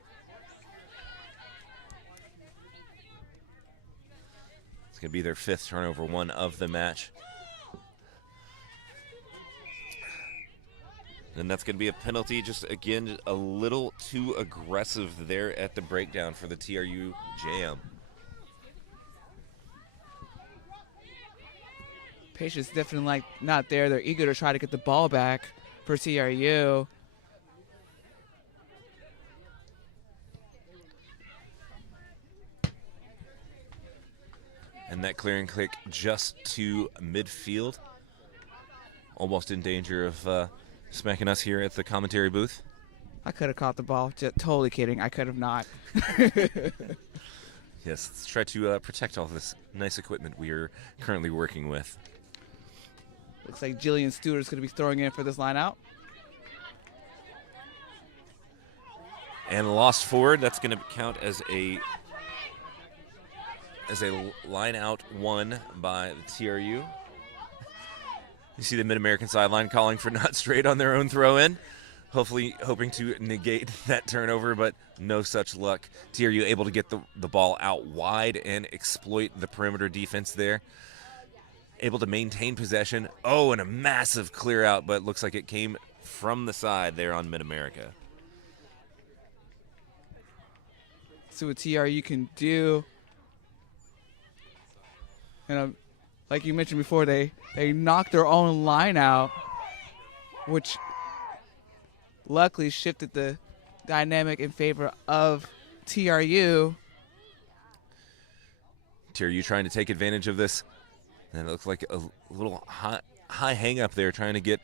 It's going to be their 5th turnover, one of the match. And that's going to be a penalty, just again, a little too aggressive there at the breakdown for the TRU Jam. Patience definitely like not there. They're eager to try to get the ball back for TRU. And that clearing kick just to midfield. Almost in danger of smacking us here at the commentary booth. I could have caught the ball. Just totally kidding. I could have not. Yes, let's try to protect all this nice equipment we are currently working with. Looks like Jillian Stewart is going to be throwing in for this line out. And lost forward. That's going to count as a line out one by the TRU. You see the Mid-American sideline calling for not straight on their own throw-in. Hopefully hoping to negate that turnover, but no such luck. TRU able to get the ball out wide and exploit the perimeter defense there. Able to maintain possession. Oh, and a massive clear out, but looks like it came from the side there on Mid-America. See what TRU can do. And like you mentioned before, they knocked their own line out, which luckily shifted the dynamic in favor of TRU. TRU trying to take advantage of this. And it looks like a little high hang up there, trying to get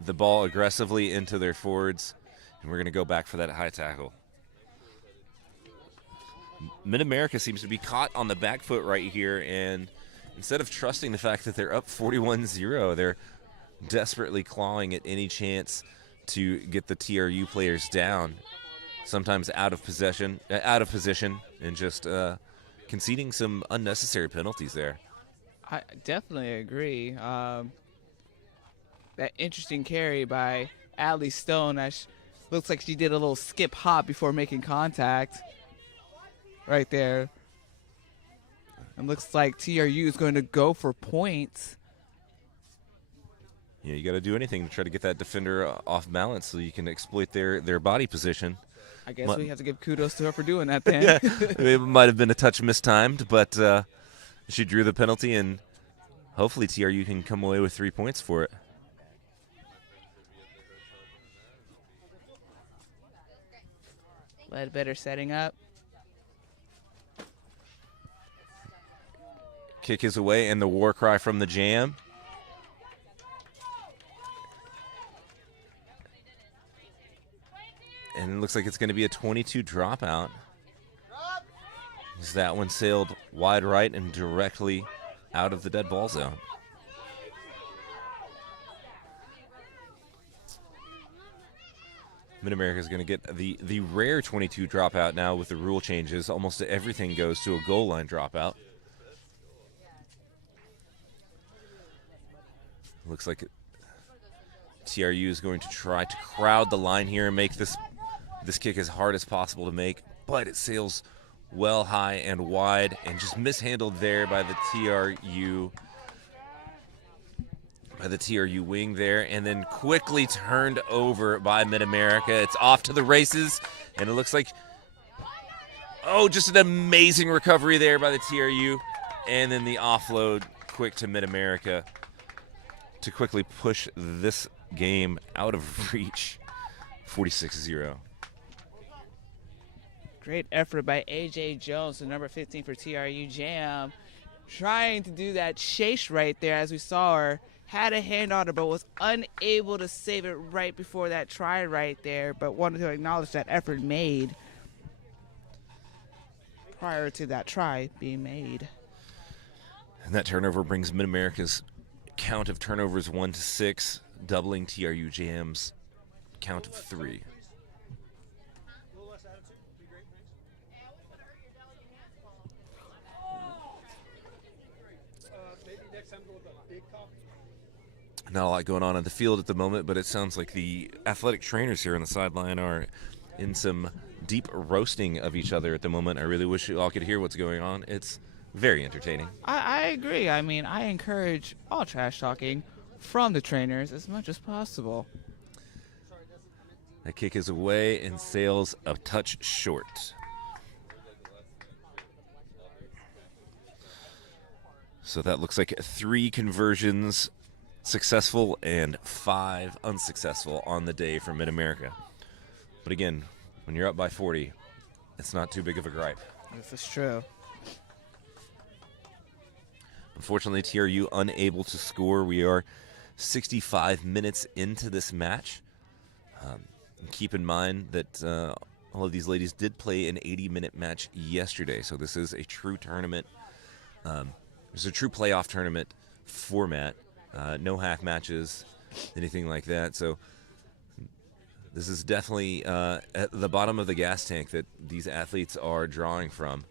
the ball aggressively into their forwards. And we're going to go back for that high tackle. Mid-America seems to be caught on the back foot right here, and instead of trusting the fact that they're up 41-0, they're desperately clawing at any chance to get the TRU players down. Sometimes out of position, and just conceding some unnecessary penalties there. I definitely agree. That interesting carry by Allie Stone. Looks like she did a little skip hop before making contact. Right there. And looks like TRU is going to go for points. Yeah, you got to do anything to try to get that defender off balance so you can exploit their body position. I guess we have to give kudos to her for doing that then. Yeah, it might have been a touch mistimed, but she drew the penalty, and hopefully TRU can come away with 3 points for it. Ledbetter setting up. Kick is away, and the war cry from the Jam. And it looks like it's going to be a 22 dropout. As that one sailed wide right and directly out of the dead ball zone. Mid-America is going to get the rare 22 dropout now with the rule changes. Almost everything goes to a goal line dropout. Looks like TRU is going to try to crowd the line here and make this kick as hard as possible to make, but it sails well high and wide and just mishandled there by the TRU wing there, and then quickly turned over by Mid-America. It's off to the races, and it looks like, oh, just an amazing recovery there by the TRU, and then the offload quick to Mid-America to quickly push this game out of reach, 46-0. Great effort by A.J. Jones, the number 15 for TRU Jam. Trying to do that chase right there as we saw her. Had a hand on her, but was unable to save it right before that try right there. But wanted to acknowledge that effort made prior to that try being made. And that turnover brings Mid-America's count of turnovers 1 to 6, doubling TRU Jam's count of 3. Not a lot going on the field at the moment, but it sounds like the athletic trainers here on the sideline are in some deep roasting of each other at the moment. I really wish you all could hear what's going on. It's very entertaining. I agree. I mean, I encourage all trash talking from the trainers as much as possible. That kick is away and sails a touch short. So that looks like 3 conversions successful and 5 unsuccessful on the day for Mid-America. But again, when you're up by 40, it's not too big of a gripe. This is true. Unfortunately, TRU unable to score. We are 65 minutes into this match. And keep in mind that all of these ladies did play an 80-minute match yesterday, so this is a true tournament. It's a true playoff tournament format. No half matches, anything like that. So this is definitely at the bottom of the gas tank that these athletes are drawing from.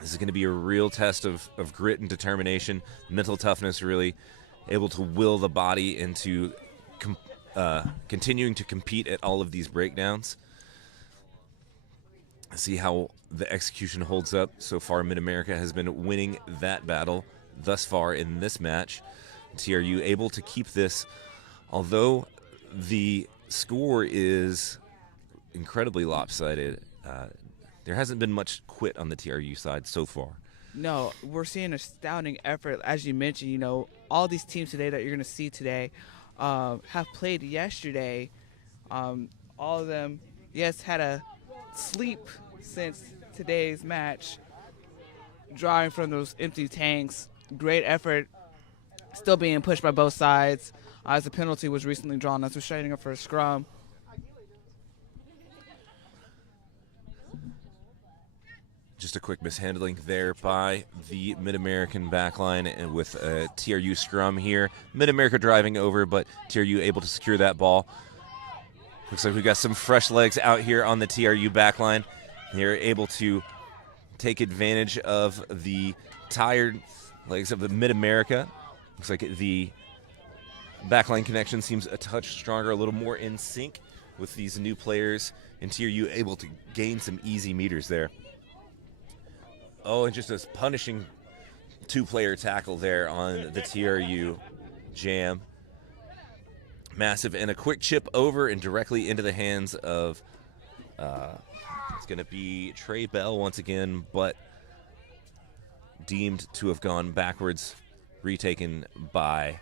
This is going to be a real test of grit and determination, mental toughness, really able to will the body into continuing to compete at all of these breakdowns. See how the execution holds up. So far, Mid-America has been winning that battle thus far in this match. TRU able to keep this, although the score is incredibly lopsided. There hasn't been much quit on the TRU side so far. No, we're seeing an astounding effort. As you mentioned, you know, all these teams today that you're going to see today have played yesterday. All of them, yes, had a sleep since today's match, drawing from those empty tanks. Great effort, still being pushed by both sides as a penalty was recently drawn as we're setting up for a scrum. Just a quick mishandling there by the Mid-American backline and with a TRU scrum here. Mid-America driving over, but TRU able to secure that ball. Looks like we've got some fresh legs out here on the TRU backline. They're able to take advantage of the tired legs of the Mid-America. Looks like the backline connection seems a touch stronger, a little more in sync with these new players, and TRU able to gain some easy meters there. Oh, and just a punishing 2-player tackle there on the TRU jam. Massive, and a quick chip over and directly into the hands of, it's going to be Trey Bell once again, but deemed to have gone backwards, retaken by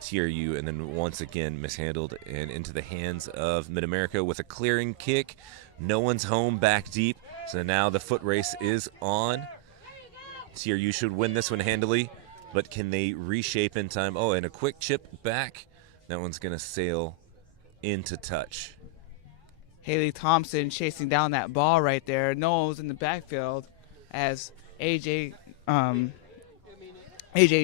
TRU, and then once again mishandled and into the hands of Mid-America with a clearing kick. No one's home, back deep, so now the foot race is on. TRU should win this one handily, but can they reshape in time? Oh, and a quick chip back. That one's going to sail into touch. Haley Thompson chasing down that ball right there. No one was in the backfield as AJ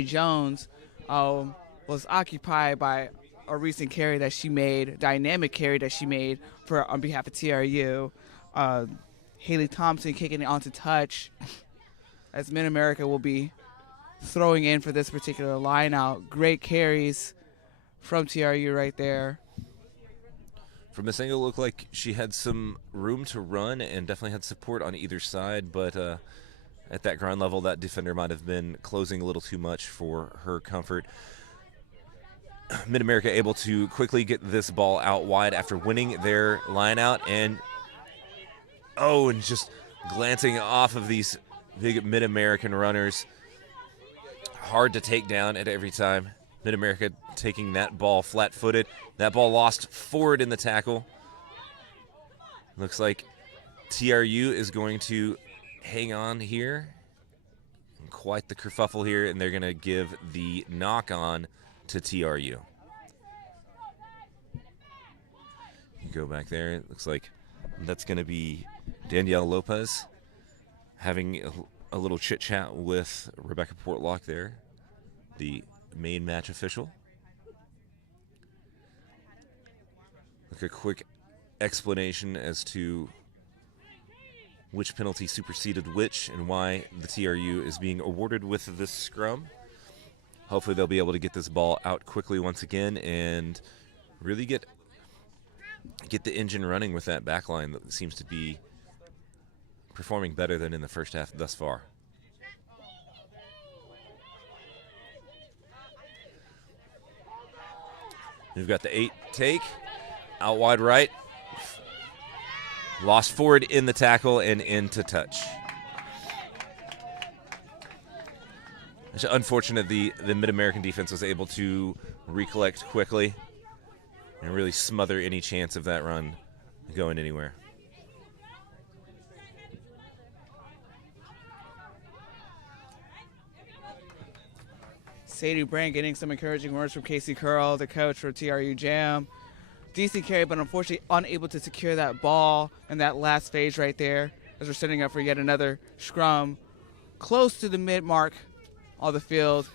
Jones was occupied by a recent carry that she made, dynamic carry that she made on behalf of TRU. Haley Thompson kicking it onto touch as Mid-America will be throwing in for this particular line out. Great carries from TRU right there. From this angle, it looked like she had some room to run and definitely had support on either side, but at that ground level, that defender might have been closing a little too much for her comfort. Mid-America able to quickly get this ball out wide after winning their line out, and just glancing off of these big Mid-American runners. Hard to take down at every time. Mid-America taking that ball flat-footed. That ball lost forward in the tackle. Looks like TRU is going to hang on here. Quite the kerfuffle here, and they're going to give the knock-on to TRU. You go back there. It looks like that's going to be Danielle Lopez having a little chit-chat with Rebecca Portlock there, the main match official. Like a quick explanation as to which penalty superseded which and why the TRU is being awarded with this scrum. Hopefully they'll be able to get this ball out quickly once again and really get the engine running with that back line that seems to be performing better than in the first half thus far. We've got the 8 take, out wide right, lost forward in the tackle and into touch. It's unfortunate the Mid-American defense was able to recollect quickly and really smother any chance of that run going anywhere. Sadie Brand getting some encouraging words from Casey Curl, the coach for TRU Jam. Decent carry, but unfortunately unable to secure that ball in that last phase right there as we're setting up for yet another scrum close to the mid-mark on the field.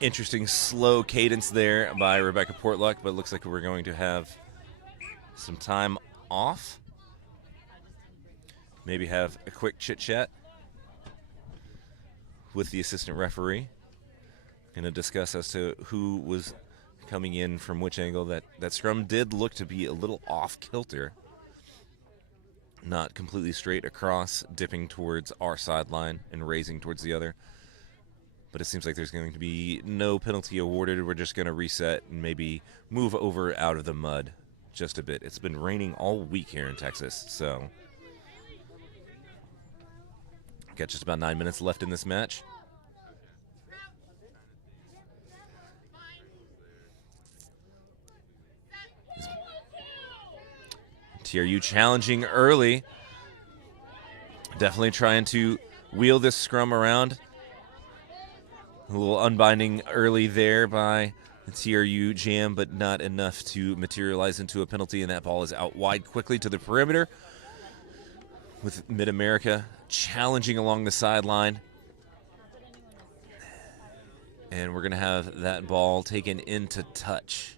Interesting slow cadence there by Rebecca Portluck, but it looks like we're going to have some time off. Maybe have a quick chit-chat with the assistant referee. Going to discuss as to who was coming in from which angle. That scrum did look to be a little off-kilter. Not completely straight across, dipping towards our sideline and raising towards the other. But it seems like there's going to be no penalty awarded. We're just going to reset and maybe move over out of the mud just a bit. It's been raining all week here in Texas, so got just about 9 minutes left in this match. TRU challenging early. Definitely trying to wheel this scrum around. A little unbinding early there by the TRU Jam, but not enough to materialize into a penalty, and that ball is out wide quickly to the perimeter with Mid-America challenging along the sideline. And we're going to have that ball taken into touch.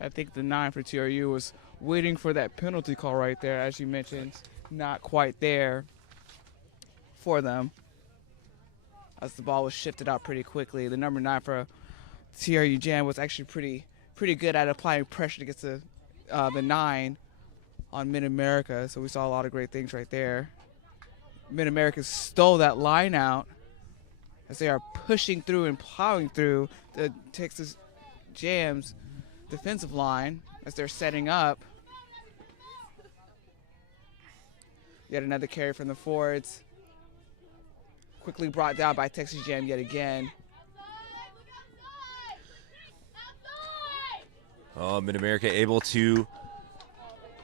I think the 9 for TRU was waiting for that penalty call right there, as you mentioned. Not quite there for them as the ball was shifted out pretty quickly. The number 9 for TRU Jam was actually pretty good at applying pressure against the 9 on Mid-America, so we saw a lot of great things right there. Mid-America stole that line out as they are pushing through and plowing through the Texas Jam's defensive line as they're setting up. Yet another carry from the forwards. Quickly brought down by Texas Jam yet again. Oh, Mid-America able to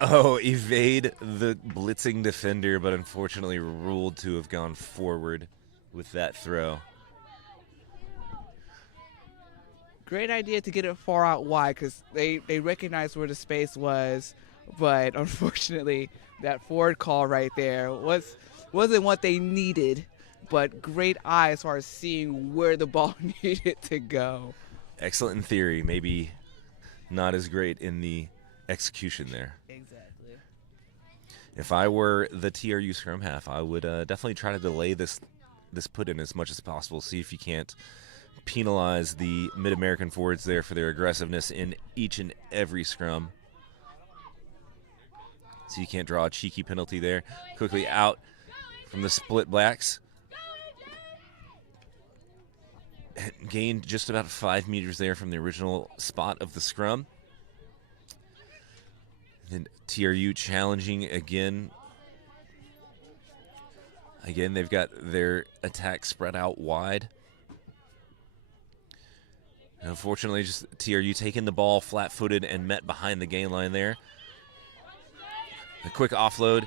evade the blitzing defender, but unfortunately ruled to have gone forward with that throw. Great idea to get it far out wide because they recognized where the space was, but unfortunately that forward call right there wasn't what they needed, but great eye as far as seeing where the ball needed to go. Excellent in theory, maybe not as great in the execution there. Exactly. If I were the TRU scrum half, I would definitely try to delay this put in as much as possible, see if you can't penalize the Mid-American forwards there for their aggressiveness in each and every scrum. So you can't draw a cheeky penalty there. Quickly out from the split blacks. Gained just about 5 meters there from the original spot of the scrum. And TRU challenging again. Again, they've got their attack spread out wide. And unfortunately, just TRU taking the ball flat-footed and met behind the gain line there. A quick offload,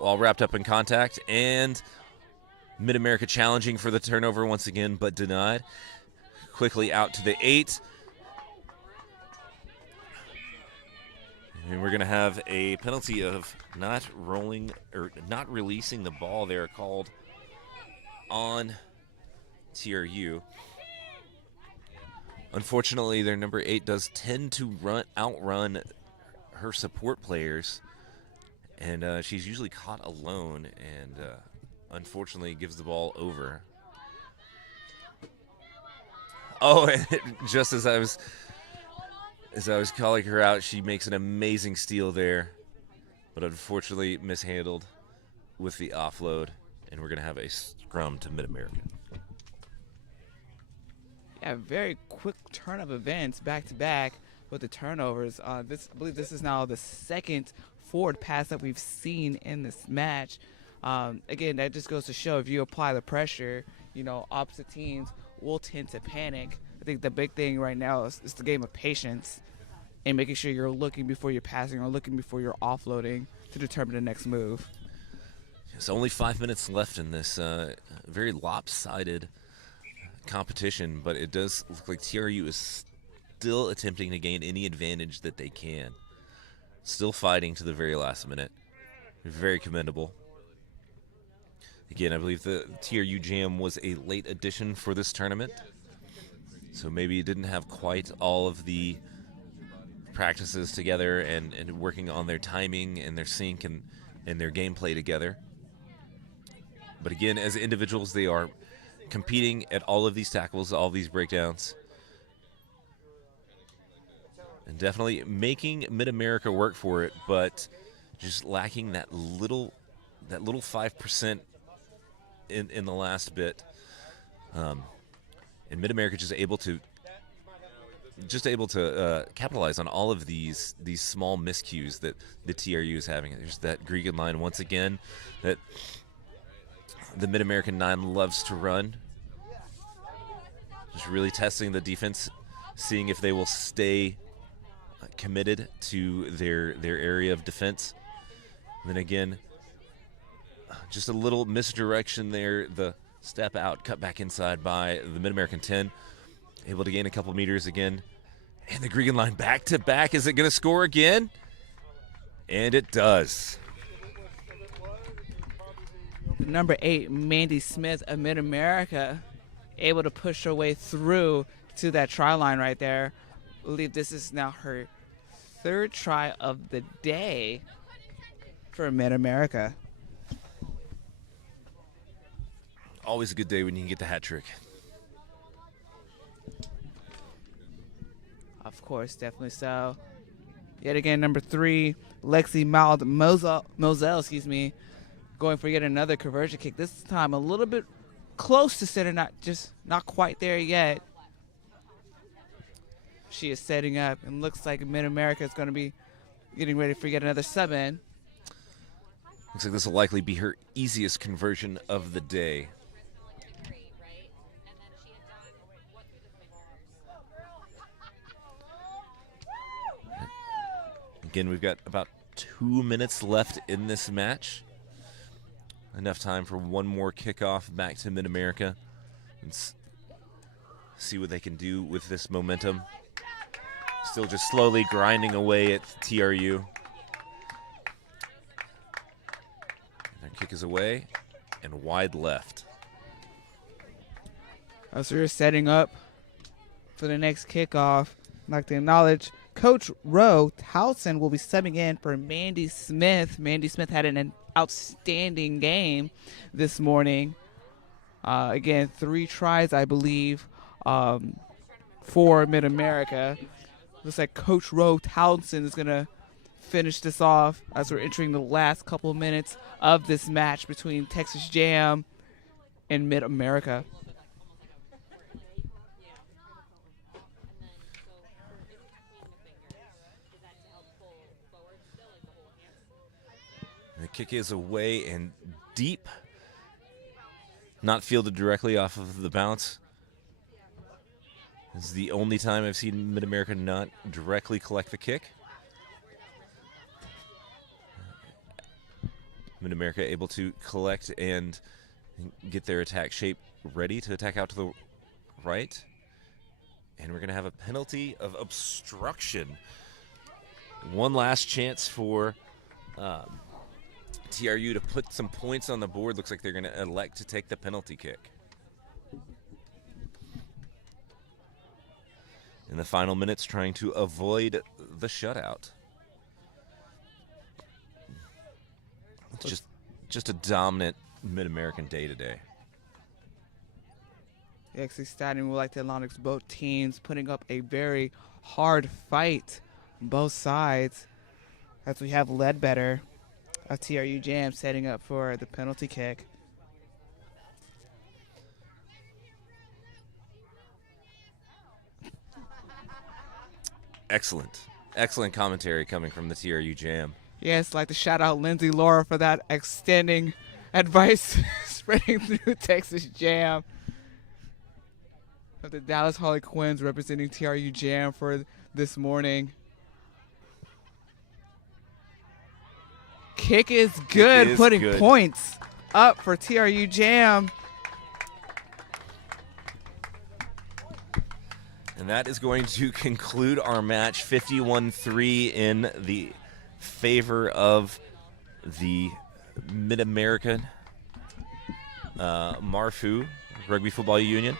all wrapped up in contact, and Mid-America challenging for the turnover once again, but denied. Quickly out to the 8. And we're going to have a penalty of not rolling or not releasing the ball there called on TRU. Unfortunately, their number 8 does tend to outrun her support players, and she's usually caught alone, and unfortunately gives the ball over. Oh, and just as I was calling her out, she makes an amazing steal there, but unfortunately mishandled with the offload, and we're going to have a scrum to Mid-America. Yeah, very quick turn of events back to back with the turnovers. I believe this is now the second forward pass that we've seen in this match. Again, that just goes to show if you apply the pressure, opposite teams will tend to panic. I think the big thing right now is the game of patience and making sure you're looking before you're passing or looking before you're offloading to determine the next move. It's only 5 minutes left in this very lopsided competition, but it does look like TRU is still attempting to gain any advantage that they can. Still fighting to the very last minute. Very commendable. Again, I believe the TRU Jam was a late addition for this tournament, so maybe it didn't have quite all of the practices together and working on their timing and their sync and their gameplay together. But again, as individuals, they are competing at all of these tackles, all of these breakdowns, and definitely making Mid-America work for it, but just lacking that little 5% in the last bit. And Mid-America just able to capitalize on all of these small miscues that the TRU is having. There's that Gregan line once again that the Mid-American 9 loves to run. Just really testing the defense, seeing if they will stay committed to their area of defense. And then again, just a little misdirection there. The step out, cut back inside by the Mid-American 10. Able to gain a couple meters again. And the Gregan line back to back. Is it going to score again? And it does. Number 8, Mandy Smith of Mid-America, able to push her way through to that try line right there. I believe this is now her third try of the day for Mid-America. Always a good day when you can get the hat trick. Of course, definitely so. Yet again, number 3, Lexi Moselle, going for yet another conversion kick. This time a little bit close to center, not quite there yet. She is setting up, and looks like Mid-America is going to be getting ready for yet another sub in. Looks like this will likely be her easiest conversion of the day. Again, we've got about 2 minutes left in this match. Enough time for one more kickoff back to Mid-America and see what they can do with this momentum. Still just slowly grinding away at TRU. Their kick is away and wide left. As we're setting up for the next kickoff, I'd like to acknowledge Coach Roe Towson will be subbing in for Mandy Smith. Mandy Smith had an outstanding game this morning. Again, 3 tries, I believe, for Mid-America. Looks like Coach Roe Towson is going to finish this off as we're entering the last couple of minutes of this match between Texas Jam and Mid-America. The kick is away and deep. Not fielded directly off of the bounce. This is the only time I've seen Mid-America not directly collect the kick. Mid-America able to collect and get their attack shape ready to attack out to the right. And we're going to have a penalty of obstruction. One last chance for TRU to put some points on the board. Looks like they're going to elect to take the penalty kick. in the final minutes trying to avoid the shutout. It's just a dominant Mid-American day today. Actually, Stadium would like to acknowledge both teams putting up a very hard fight on both sides, as we have Ledbetter of TRU Jam setting up for the penalty kick. Excellent commentary coming from the TRU Jam. Yes, like to shout out Lindsay Laura for that extending advice spreading through Texas Jam. Of the Dallas Harlequins representing TRU Jam for this morning. Kick is good, putting good. points up for TRU Jam. And that is going to conclude our match, 51-3 in the favor of the Mid-American Marfu Rugby Football Union.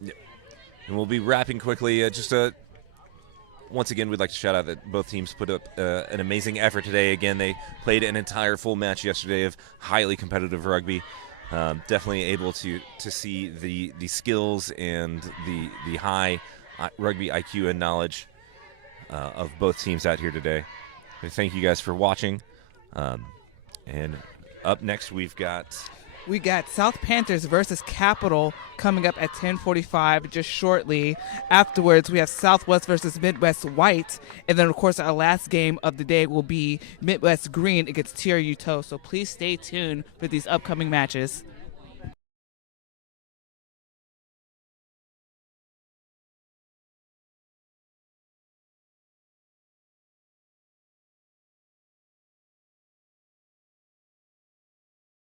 And we'll be wrapping quickly. Once again, we'd like to shout out that both teams put up an amazing effort today. Again, they played an entire full match yesterday of highly competitive rugby. Definitely able to see the skills and the high rugby IQ and knowledge of both teams out here today. We thank you guys for watching. And up next, we got South Panthers versus Capital coming up at 10:45 just shortly. Afterwards, we have Southwest versus Midwest White. And then, of course, our last game of the day will be Midwest Green against TRU Toe. So please stay tuned for these upcoming matches.